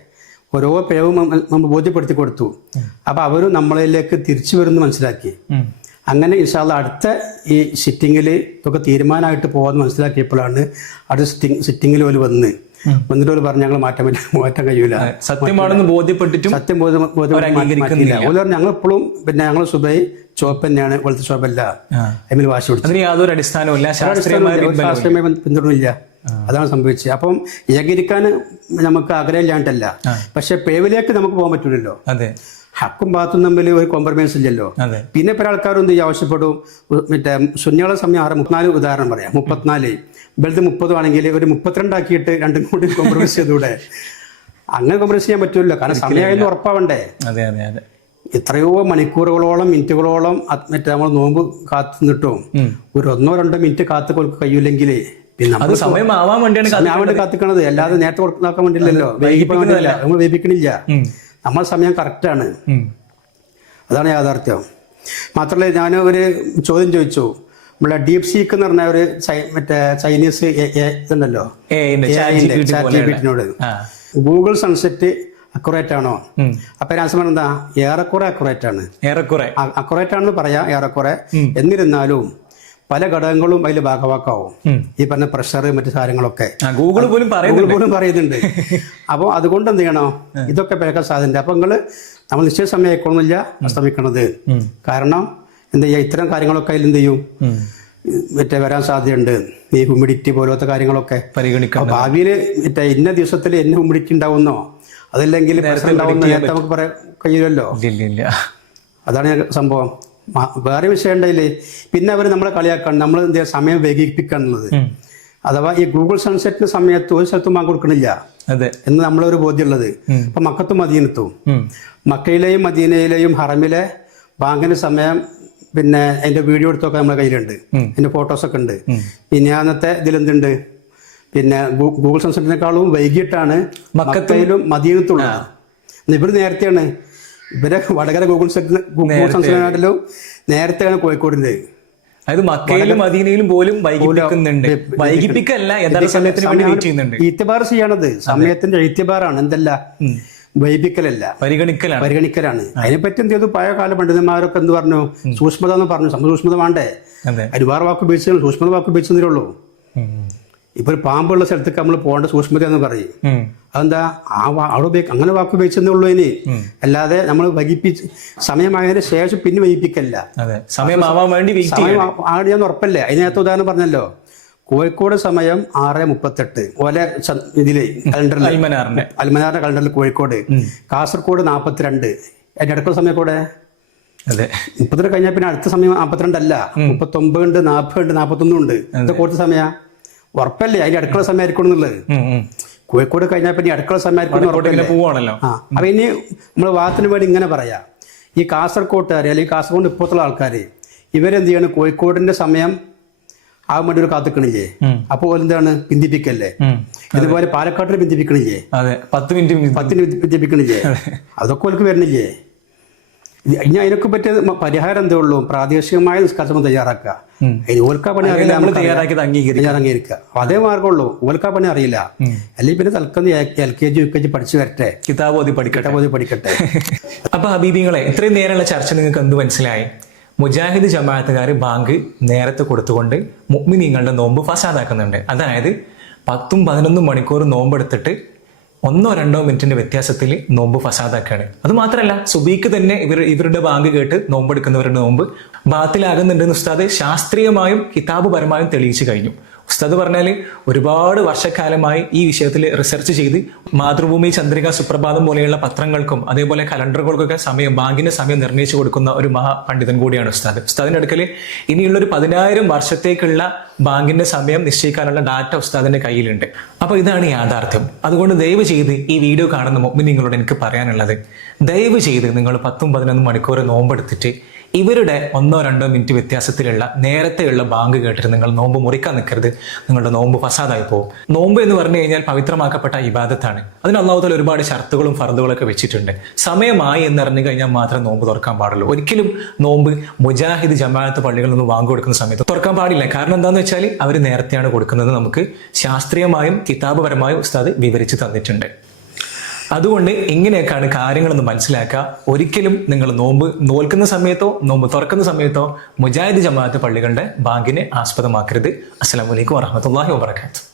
ഓരോ പിഴവും നമ്മൾ ബോധ്യപ്പെടുത്തി കൊടുത്തു. അപ്പൊ അവരും നമ്മളിലേക്ക് തിരിച്ചു വരുമെന്ന് മനസ്സിലാക്കി. അങ്ങനെ ഇൻഷാ അല്ലാഹ് അടുത്ത ഈ സിറ്റിങ്ങിൽ ഇതൊക്കെ തീരുമാനമായിട്ട് പോകാമെന്ന് മനസ്സിലാക്കിയപ്പോഴാണ് അടുത്ത സിറ്റിങ്ങിൽ ഒരു വന്നിട്ട് ഒരു പറഞ്ഞ് ഞങ്ങൾ മാറ്റാൻ കഴിയൂല, സത്യമാണെന്ന് ബോധ്യപ്പെട്ടിട്ടും സത്യം ബോധ്യമാക്കില്ല. ഞങ്ങൾ എപ്പോഴും പിന്നെ ഞങ്ങൾ സുബൈ ചോപ്പ് തന്നെയാണ്, വെളുത്ത ചോപ്പല്ല. അതിൽ വാശി കൊടുത്തു, യാതൊരു അടിസ്ഥാനവും ശാസ്ത്രീയമായി പിന്തുണയില്ല. അതാണ് സംഭവിച്ചത്. അപ്പം ഏകീകരിക്കാൻ നമുക്ക് ആഗ്രഹമില്ലാണ്ടല്ല, പക്ഷെ പേവിലേക്ക് നമുക്ക് പോകാൻ പറ്റില്ലല്ലോ. ഹക്കും ബാത്തും തമ്മിൽ ഒരു കോംപ്രമൈസ് ഇല്ലല്ലോ. പിന്നെ പല ആൾക്കാരും എന്ത് ആവശ്യപ്പെടും, മറ്റേ സുന്നികളെ സമയം 34 ഉദാഹരണം പറയാം, 34 ഇവളത് 30 ആണെങ്കിൽ ഒരു 32 ആക്കിയിട്ട് രണ്ടും കൂടി കോംപ്രമൈസ് ചെയ്തൂടെ? അങ്ങനെ കോംപ്രമൈസ് ചെയ്യാൻ പറ്റുമല്ലോ, കാരണം സമയമായെന്ന് ഉറപ്പാവണ്ടേ. എത്രയോ മണിക്കൂറുകളോളം മിനിറ്റുകളോളം മറ്റേ നമ്മൾ നോമ്പ് കാത്തു നിന്നിട്ടും ഒരു 1-2 മിനിറ്റ് കാത്തു കൊടുക്കാൻ കഴിയൂലെങ്കിൽ പിന്നെ സമയമാവാൻ വേണ്ടി കാത്തിക്കണത്, അല്ലാതെ നേരത്തെ കൊടുക്കാൻ വേണ്ടിയില്ലല്ലോ, നമ്മൾ വേദിക്കണില്ല. നമ്മൾ സമയം കറക്റ്റാണ്, അതാണ് യാഥാർത്ഥ്യം. മാത്രമല്ല ഞാൻ ഒരു ചോദ്യം ചോദിച്ചു, നമ്മളെ ഡീപ് സീക്ക് എന്ന് പറഞ്ഞ ഒരു മറ്റേ ചൈനീസ് ഇതുണ്ടല്ലോ, ചാറ്റ്ജിപിടിനോട് ഗൂഗിൾ സൺസെറ്റ് അക്യുറേറ്റ് ആണോ? അപ്പൊ ആൻസർ എന്താ, ഏറെക്കുറെ അക്യുറേറ്റ് ആണ്. അക്യുറേറ്റ് ആണെന്ന് പറയാം, ഏറെക്കുറെ. എന്നിരുന്നാലും പല ഘടകങ്ങളും അതിൽ ഭാഗവാക്കാവും. ഈ പറഞ്ഞ പ്രഷർ മറ്റു സാധനങ്ങളൊക്കെ ഗൂഗിൾ പോലും പറയുന്നുണ്ട്. അപ്പോൾ അതുകൊണ്ട് എന്ത് ചെയ്യണോ, ഇതൊക്കെ പേക്കാൻ സാധ്യത. അപ്പൊ നമ്മൾ നിശ്ചയ സമയം ആയിക്കോണമെന്നില്ല അസ്തമിക്കണത്. കാരണം എന്താ ചെയ്യുക, ഇത്തരം കാര്യങ്ങളൊക്കെ അതിൽ എന്ത് ചെയ്യും മറ്റേ വരാൻ സാധ്യതയുണ്ട്. ഈ ഹ്യൂമിഡിറ്റി പോലത്തെ കാര്യങ്ങളൊക്കെ പരിഗണിക്കാം. ഭാവിയിൽ മറ്റേ ഇന്ന ദിവസത്തിൽ എന്നെ ഹ്യൂമിഡിറ്റി ഉണ്ടാവുന്നോ, അതല്ലെങ്കിൽ പ്രഷർ ഉണ്ടാവുന്ന നേരത്തെ നമുക്ക് പറയാൻ കഴിയുമല്ലോ. അതാണ് സംഭവം. വേറെ വിഷയം ഉണ്ടായില്ലേ, പിന്നെ അവർ നമ്മളെ കളിയാക്കാൻ, നമ്മൾ എന്ത് ചെയ്യുക, സമയം വൈകിപ്പിക്കാന്നുള്ളത്. അഥവാ ഈ ഗൂഗിൾ സൺസെറ്റിന് സമയത്ത് ഒരു സ്ഥലത്തും ബാങ്ക് കൊടുക്കണില്ല എന്ന് നമ്മളൊരു ബോധ്യമുള്ളത്. ഇപ്പൊ മക്കത്തും മദീനത്തും, മക്കയിലെയും മദീനയിലെയും ഹറമിലെ ബാങ്കിന് സമയം പിന്നെ അതിന്റെ വീഡിയോ എടുത്തൊക്കെ നമ്മുടെ കയ്യിലുണ്ട്, അതിന്റെ ഫോട്ടോസൊക്കെ ഉണ്ട്. പിന്നെ അന്നത്തെ ഇതിലെന്തുണ്ട്, പിന്നെ ഗൂഗിൾ സൺസെറ്റിനേക്കാളും വൈകിട്ടാണ് മക്കയിലും മദീനത്തുള്ളത്. ഇവർ നേരത്തെയാണ്, ഇവരെ വടകര ഗൂഗിൾ സൺസെറ്റിനെക്കാട്ടിലും നേരത്തെയാണ് കോഴിക്കോടിന്റെ. അതായത് മക്കയിലും മദീനയിലും പോലും വൈകിപ്പിക്കുന്നുണ്ട്. വൈകിപ്പിക്കല്ല, യഥാർത്ഥ സമയത്തിന് വേണ്ടി വെയിറ്റ് ചെയ്യുന്നുണ്ട്. ഈത്തിബാർ ചെയ്യണത് സമയത്തിന്റെ ഈത്തിബാറാണ്, എന്തല്ല വൈകിപ്പിക്കലല്ല, പരിഗണിക്കലാണ്. അതിനെപ്പറ്റി എന്ത് ചെയ്തു, പഴയ കാല പണ്ഡിതന്മാരൊക്കെ എന്ത് പറഞ്ഞു, സൂക്ഷ്മത എന്ന് പറഞ്ഞു. സൂക്ഷ്മത വേണ്ടേ, ഒരുപാട് വാക്ക് ഉപയോഗിച്ചു, സൂക്ഷ്മത വാക്ക് ഉപയോഗിച്ചതേ ഉള്ളൂ. ഇപ്പൊ ഒരു പാമ്പുള്ള സ്ഥലത്തേക്ക് നമ്മൾ പോകേണ്ട സൂക്ഷ്മത എന്ന് പറയും. അതെന്താ, അവിടെ അങ്ങനെ വാക്ക് ഉപയോഗിച്ചതേ ഉള്ളൂ. ഇനി അല്ലാതെ നമ്മൾ വൈകിപ്പിച്ച് സമയമായതിനു ശേഷം പിന്നെ വൈകിപ്പിക്കല്ല, സമയം ഉറപ്പല്ലേ. അതിനകത്ത് ഉദാഹരണം പറഞ്ഞല്ലോ, കോഴിക്കോട് സമയം 6:38 ഓലെ ഇതില് കലണ്ടറിൽ, അൽമനാറിന്റെ കലണ്ടറിൽ കോഴിക്കോട്. കാസർഗോഡ് 42. അതിന്റെ അടുത്ത സമയം കൂടെ 30 കഴിഞ്ഞാൽ പിന്നെ അടുത്ത സമയം 42 അല്ല, 39 ഉണ്ട്, 40 ഉണ്ട്, 41 ഉണ്ട്. ഇത് കൂടുതൽ സമയ ഉറപ്പല്ലേ, അതിന്റെ അടുക്കള സമയം ആയിരിക്കും എന്നുള്ളത്. കോഴിക്കോട് കഴിഞ്ഞാൽ പിന്നെ അടുക്കള സമയം ആയിരിക്കും. അപ്പൊ ഇനി നമ്മൾ വാത്തിന് വേണ്ടി ഇങ്ങനെ പറയാം, ഈ കാസർകോട്ടുകാർ അല്ലെങ്കിൽ കാസർഗോഡ് ഇപ്പോഴത്തുള്ള ആൾക്കാര് ഇവരെന്ത് ചെയ്യണം, കോഴിക്കോടിന്റെ സമയം ആകാൻ വേണ്ടി ഒരു കാത്തിക്കണില്ലേ, അപ്പോൾ എന്താണ് പിന്തിപ്പിക്കല്ലേ. ഇതുപോലെ പാലക്കാട്ടിൽ പിന്തിപ്പിക്കണില്ലേ, 10 മിനിറ്റ് പിന്തിപ്പിക്കണില്ലേ, അതൊക്കെ ഓർക്ക് വരണില്ലേ. ഇനി അതിനൊക്കെ പറ്റിയ പരിഹാരം എന്തേ ഉള്ളൂ, പ്രാദേശികമായ നിഷ്കർഷണം തയ്യാറാക്കുക. അതിന് ഓൽക്കാ പണി അറിയില്ല, അംഗീകരിക്കുക. അതേ മാർഗമുള്ളൂ, ഓൽക്കാ പണി അറിയില്ല. അല്ലെങ്കിൽ പിന്നെ തൽക്കാലം LKG UKG പഠിച്ചു വരട്ടെ, കിതാബോധി പഠിക്കട്ടെ. അപ്പൊ ഹബീബിങ്ങളെ, ഇത്രയും നേരമുള്ള ചർച്ച നിങ്ങൾക്ക് എന്ത് മനസ്സിലായി? മുജാഹിദ് ജമാഅത്തുകാർ ബാങ്ക് നേരത്തെ കൊടുത്തുകൊണ്ട് മുഅ്മിനീങ്ങളുടെ നോമ്പ് ഫസാദാക്കുന്നുണ്ട്. അതായത് 10-11 മണിക്കൂർ നോമ്പെടുത്തിട്ട് 1-2 മിനിറ്റിന്റെ വ്യത്യാസത്തിൽ നോമ്പ് ഫസാദാക്കാണ്. അത് മാത്രമല്ല, സുബീക്ക് തന്നെ ഇവരുടെ ബാങ്ക് കേട്ട് നോമ്പെടുക്കുന്നവരുടെ നോമ്പ് ബാത്തിലാകുന്നുണ്ടെന്ന് ഉസ്താദ് ശാസ്ത്രീയമായും കിതാബ് പരമായും തെളിയിച്ചു കഴിഞ്ഞു. ഉസ്താദ് പറഞ്ഞാൽ ഒരുപാട് വർഷക്കാലമായി ഈ വിഷയത്തിൽ റിസർച്ച് ചെയ്ത് മാതൃഭൂമി, ചന്ദ്രിക, സുപ്രഭാതം പോലെയുള്ള പത്രങ്ങൾക്കും അതേപോലെ കലണ്ടറുകൾക്കൊക്കെ ബാങ്കിന്റെ സമയം നിർണ്ണയിച്ചു കൊടുക്കുന്ന ഒരു മഹാപണ്ഡിതൻ കൂടിയാണ് ഉസ്താദ്. ഉസ്താദിന്റെ അടുക്കൽ ഇനിയുള്ളൊരു 10,000 വർഷത്തേക്കുള്ള ബാങ്കിന്റെ സമയം നിശ്ചയിക്കാനുള്ള ഡാറ്റ ഉസ്താദിന്റെ കയ്യിലുണ്ട്. അപ്പൊ ഇതാണ് യാഥാർത്ഥ്യം. അതുകൊണ്ട് ദയവ് ചെയ്ത് ഈ വീഡിയോ കാണുന്ന മുഅ്മിനീങ്ങളോട് എനിക്ക് പറയാനുള്ളത്, ദയവ് ചെയ്ത് നിങ്ങൾ 10-11 മണിക്കൂർ നോമ്പെടുത്തിട്ട് ഇവരുടെ 1-2 മിനിറ്റ് വ്യത്യാസത്തിലുള്ള നേരത്തെയുള്ള ബാങ്ക് കേട്ടിട്ട് നിങ്ങൾ നോമ്പ് മുറിക്കാൻ നിൽക്കരുത്. നിങ്ങളുടെ നോമ്പ് ഫസാദായി പോകും. നോമ്പ് എന്ന് പറഞ്ഞു കഴിഞ്ഞാൽ പവിത്രമാക്കപ്പെട്ട ഇബാദത്താണ്. അതിന് അല്ലാഹു തആല ഒരുപാട് ഷർത്തുകളും ഫർദുകളൊക്കെ വെച്ചിട്ടുണ്ട്. സമയമായി എന്നറിഞ്ഞു കഴിഞ്ഞാൽ മാത്രം നോമ്പ് തുറക്കാൻ പാടുള്ളൂ. ഒരിക്കലും നോമ്പ് മുജാഹിദ് ജമാഅത്ത് പള്ളികളിൽ നിന്ന് വാങ്ങി കൊടുക്കുന്ന സമയത്ത് തുറക്കാൻ പാടില്ല. കാരണം എന്താണെന്ന് വെച്ചാൽ അവർ നേരത്തെയാണ് കൊടുക്കുന്നത്. നമുക്ക് ശാസ്ത്രീയമായും കിതാബ് പരമായും ഉസ്താദ് വിവരിച്ച് തന്നിട്ടുണ്ട്. അതുകൊണ്ട് ഇങ്ങനെയൊക്കെയാണ് കാര്യങ്ങളെന്ന് മനസ്സിലാക്കുക. ഒരിക്കലും നിങ്ങൾ നോമ്പ് നോൽക്കുന്ന സമയത്തോ നോമ്പ് തുറക്കുന്ന സമയത്തോ മുജാഹിദ് ജമാഅത്ത് പള്ളികളുടെ ബാങ്കിനെ ആസ്പദമാക്കരുത്. അസ്സലാമു അലൈക്കും വറഹ്മത്തുള്ളാഹി വബറകാതുഹു.